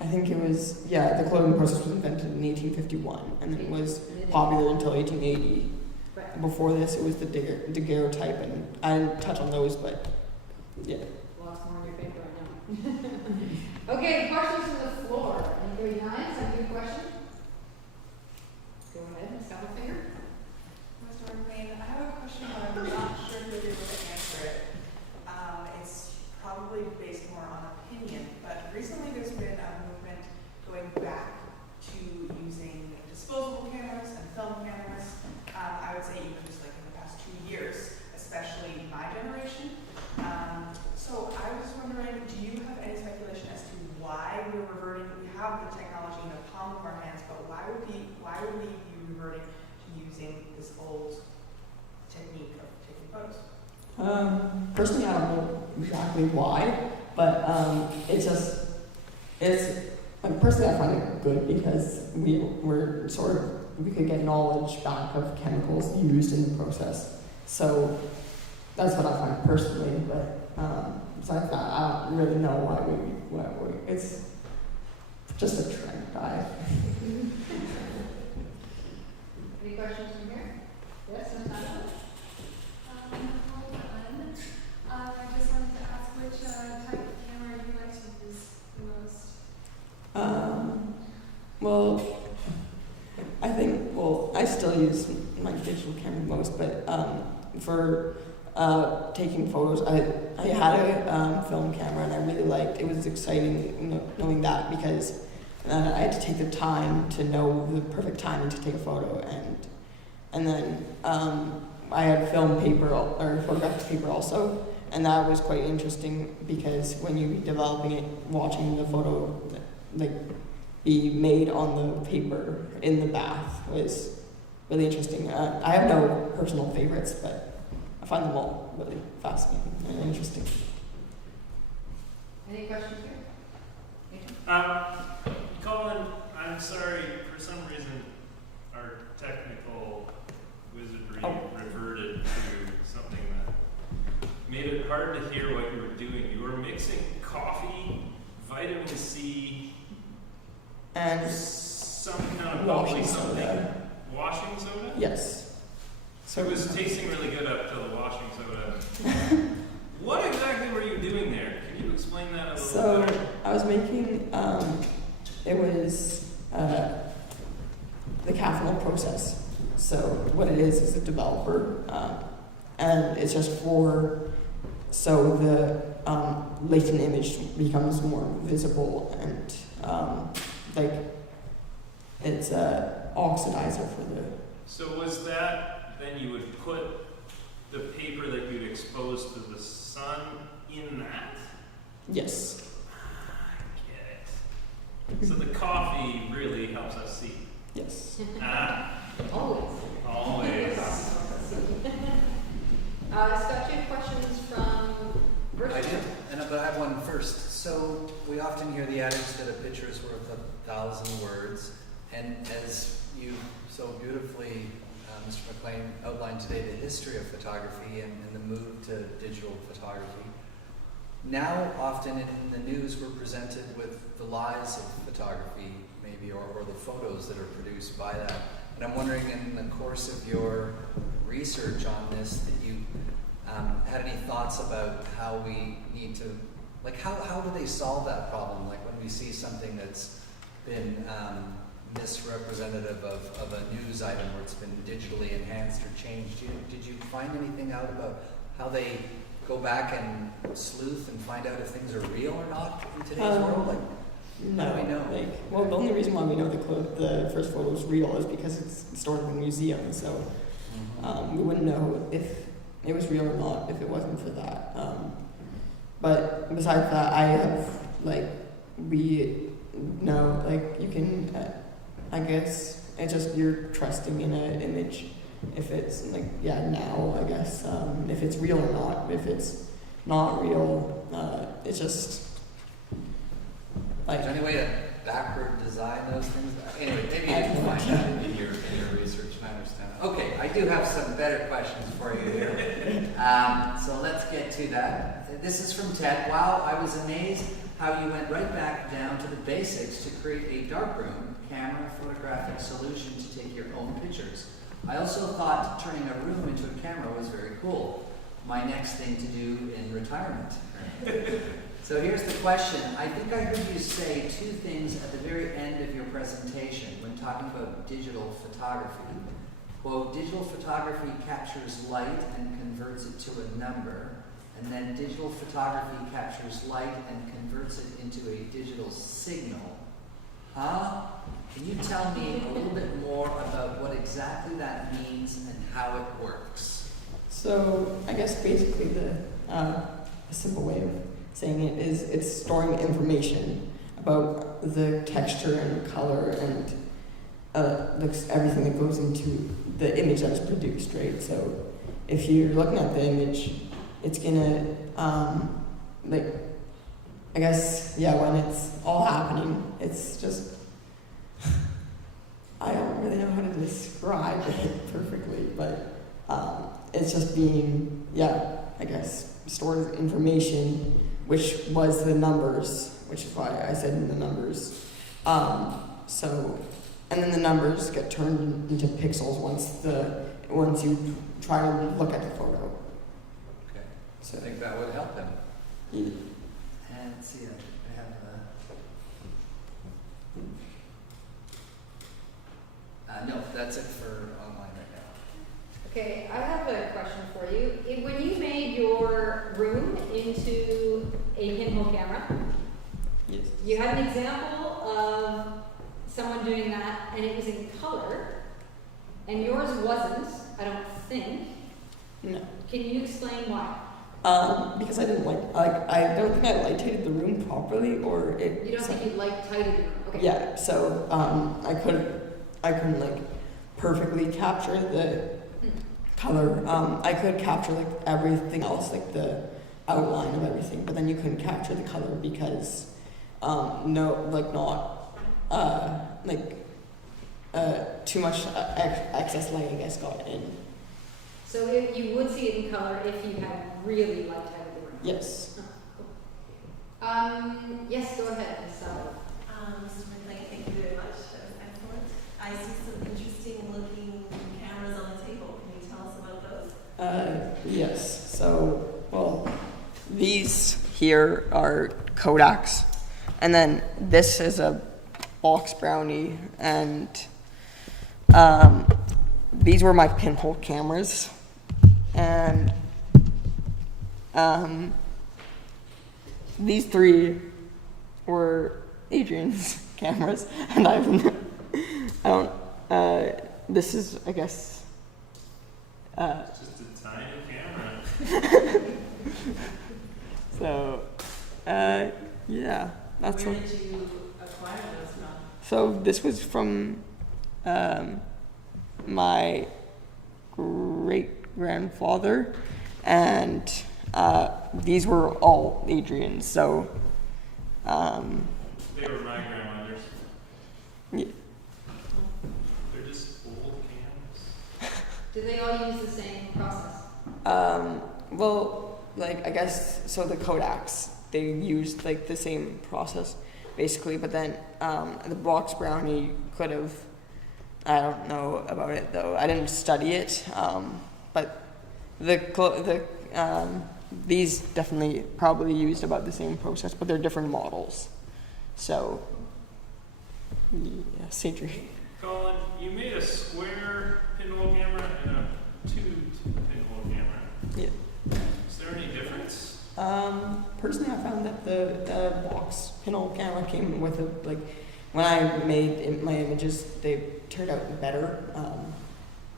I think it was, the clothing process was invented in 1851, and then it was popular until 1880. Right. Before this, it was the daguerreotype, and I didn't touch on those, but yeah. Lots more on your paper, I know. Okay, questions from the floor. Anybody nice? Have you a question? Go ahead, Ms. Applefinger. Mr. McLean, I have a question, but I'm not sure if you're able to answer it. It's probably based more on opinion, but recently there's been a movement going back to using disposable cameras and film cameras. I would say even just like in the past 2 years, especially my generation. So I was wondering, do you have any speculation as to why we're reverting? We have the technology in the palm of our hands, but why would we be reverting to using this old technique of taking photos? Personally, I don't know exactly why, but personally I find it good because we could get knowledge back of chemicals used in the process. So that's what I find personally, but besides that, I don't really know why we it's just a trend. Any questions from here? Yes, Ms. Applefinger? Hold on. I just wanted to ask which type of camera you like to use the most. Well, I still use my digital camera most, but for taking photos, I had a film camera and I really liked. It was exciting knowing that because I had to take the time to know the perfect timing to take a photo, and then I had film paper or photographic paper also, and that was quite interesting because when you're developing it, watching the photo be made on the paper in the bath was really interesting. I have no personal favorites, but I find them all really fascinating and interesting. Any questions here? Colin, I'm sorry, for some reason our technical wizardry reverted to something that made it hard to hear what you were doing. You were mixing coffee, vitamin C, And some kind of washing bubbly something. soda. Washing soda? Yes. So it was tasting really good up till the washing soda. What exactly were you doing there? Can you explain that a little bit better? I was making, it was the caffeinol process. So what it is a developer, and it's just so the latent image becomes more visible and it's a oxidizer for the. So was that then you would put the paper that you'd expose to the sun in that? Yes. I get it. So the coffee really helps us see. Yes. Always. Always. Scott, do you have questions from I do, but I have one first. So we often hear the adage that a picture is worth 1,000 words, and as you so beautifully, Mr. McLean, outlined today the history of photography and the move to digital photography. Now, often in the news, we're presented with the lies of photography, maybe, or the photos that are produced by that. And I'm wondering, in the course of your research on this, that you had any thoughts about how we need to, how do they solve that problem? Like when we see something that's been misrepresentative of a news item where it's been digitally enhanced or changed. Did you find anything out about how they go back and sleuth and find out if things are real or not in today's world? No, how do we know? The only reason why we know the first photo is real is because it's stored in a museum. So we wouldn't know if it was real or not if it wasn't for that. But besides that, I have you can. I guess it's just you're trusting in an image. If it's now, I guess if it's real or not. If it's not real, it's just Is there any way to backward design those things? Anyway, maybe you can find it in your research, I understand. Okay, I do have some better questions for you here. So let's get to that. This is from Ted. Wow, I was amazed how you went right back down to the basics to create a darkroom camera photographic solution to take your own pictures. I also thought turning a room into a camera was very cool. My next thing to do in retirement. So here's the question. I think I heard you say two things at the very end of your presentation when talking about digital photography. Quote, digital photography captures light and converts it to a number, and then digital photography captures light and converts it into a digital signal. Huh? Can you tell me a little bit more about what exactly that means and how it works? So I guess basically a simple way of saying it is it's storing information about the texture and color and everything that goes into the image that is produced, right? So if you're looking at the image, it's gonna I guess, yeah, when it's all happening, it's just I don't really know how to describe it perfectly, but it's just being, yeah, I guess, stores information, which was the numbers, which is why I said the numbers. And then the numbers get turned into pixels once you try to look at the photo. Okay. So I think that would help him. Yeah. And let's see, I have no, that's it for online right now. Okay, I have a question for you. When you made your room into a pinhole camera, Yes. you had an example of someone doing that, and it was in color, and yours wasn't, I don't think. No. Can you explain why? Because I didn't I don't think I lighted the room properly, or it. You don't think you tighted your room? Okay. Yeah, so I couldn't like perfectly capture the color. I could capture like everything else, like the outline of everything, but then you couldn't capture the color because too much excess light, I guess, got in. So you would see it in color if you had really light tighted the room? Yes. Oh, cool. Yes, go ahead, so. Mr. McLean, thank you very much. That was excellent. I see some interesting looking cameras on the table. Can you tell us about those? Yes. So, well, these here are Kodaks, and then this is a Box Brownie, and these were my pinhole cameras, and these three were Adrian's cameras, and this is, I guess, It's just a tiny camera. So, yeah, that's Where did you acquire those from? So this was from my great-grandfather, and these were all Adrian's, so They were my grandmother's. yeah. They're just old cams. Do they all use the same process? Well, like, I guess, so the Kodaks, they used like the same process basically, but then the Box Brownie could have, I don't know about it though, I didn't study it, but these definitely probably used about the same process, but they're different models. So, yes, Adrian. Colin, you made a square pinhole camera and a tubed pinhole camera. Yeah. Is there any difference? Personally, I found that the box pinhole camera came with a, like, when I made my images, they turned out better.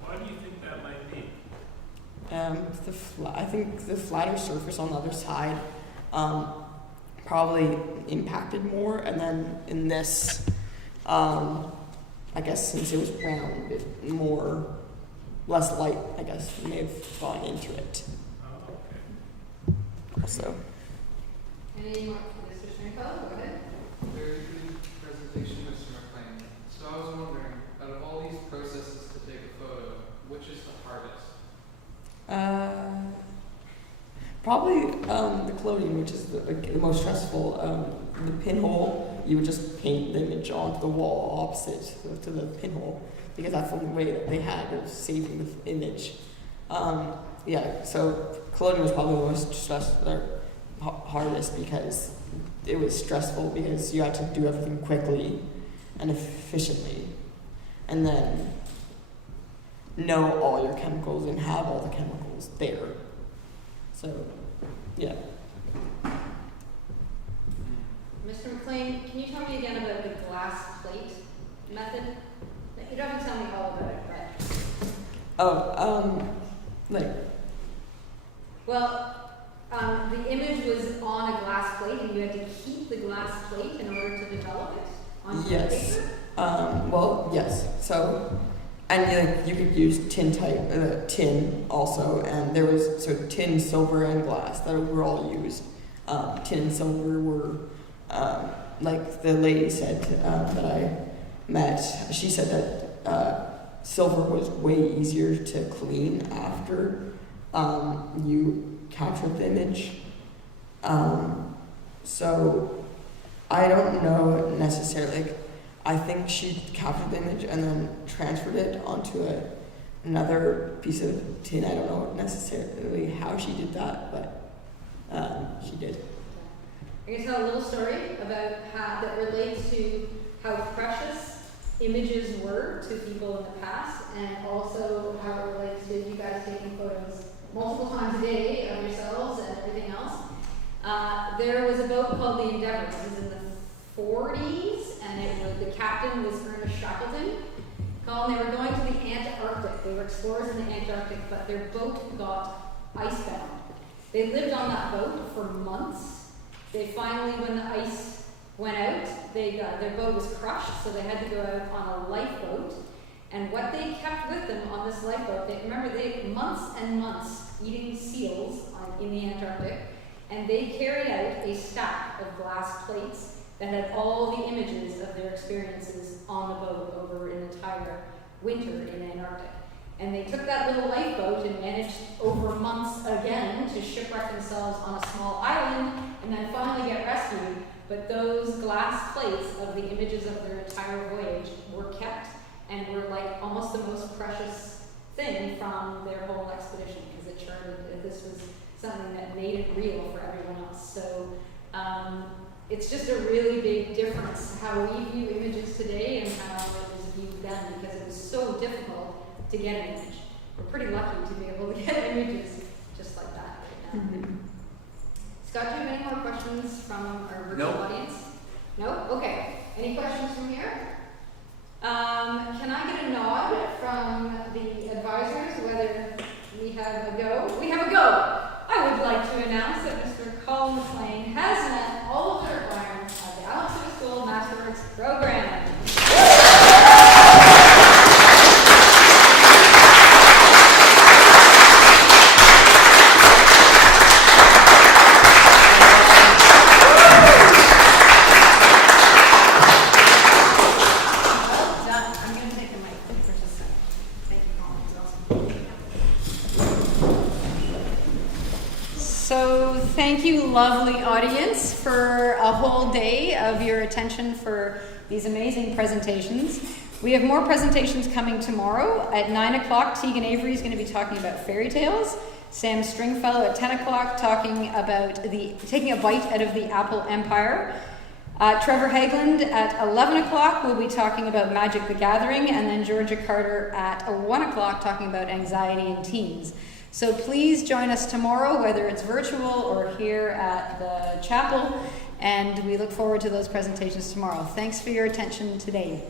Why do you think that might be? I think the flatter surface on the other side probably impacted more, and then in this, I guess since it was round, less light, I guess, may have gone into it. Oh, okay. Also. Any more for Mr. Schneekala? Go ahead. Very good presentation. Probably the clothing, which is the most stressful. The pinhole, you would just paint the image onto the wall opposite to the pinhole, because that's the only way that they had of saving the image. Yeah, so clothing was probably the most stressful, hardest, because it was stressful because you had to do everything quickly and efficiently, and then know all your chemicals and have all the chemicals there. So, yeah. Mr. McLean, can you tell me again about the glass plate method? You don't have to tell me all about it, but... Well, the image was on a glass plate, and you had to keep the glass plate in order to develop it on paper? Yes. So, and you could use tin also, and there was tin, silver, and glass that were all used. Tin and silver were, like the lady said that I met, she said that silver was way easier to clean after you captured the image. So I don't know necessarily, I think she captured the image and then transferred it onto another piece of tin. I don't know necessarily how she did that, but she did. I can tell a little story about how that relates to how precious images were to people in the past, and also how it relates to you guys taking photos multiple times a day of yourselves and everything else. There was a boat called the Endeavour. It was in the 40s, and the captain was Ernest Shackleton. Colin, they were going to the Antarctic. They were explorers in the Antarctic, but their boat got icebound. They lived on that boat for months. They finally, when the ice went out, their boat was crushed, so they had to go out on a lifeboat. And what they kept with them on this lifeboat, they months and months eating seals in the Antarctic, and they carried out a stack of glass plates that had all the images of their experiences on the boat over an entire winter in Antarctic. And they took that little lifeboat and managed over months again to shipwreck themselves on a small island and then finally get rescued. But those glass plates of the images of their entire voyage were kept and were like almost the most precious thing from their whole expedition, because it charted that this was something that made it real for everyone else. So it's just a really big difference how we view images today and how it was viewed then, because it was so difficult to get an image. We're pretty lucky to be able to get images just like that right now. Mm-hmm. Scott, do you have any more questions from our virtual audience? No? Okay. Any questions from here? Can I get a nod from the advisors whether we have a go? We have a go! I would like to announce that Mr. Colin McLean has met all of the requirements of the Alex City School Masterworks program. Thank you, lovely audience, for a whole day of your attention for these amazing presentations. We have more presentations coming tomorrow. At 9 o'clock, Tegan Avery is going to be talking about fairy tales. Sam Stringfellow at 10 o'clock talking about taking a bite out of the Apple Empire. Trevor Hageland at 11 o'clock will be talking about Magic the Gathering, and then Georgia Carter at 1 o'clock talking about anxiety in teens. So please join us tomorrow, whether it's virtual or here at the chapel, and we look forward to those presentations tomorrow. Thanks for your attention today.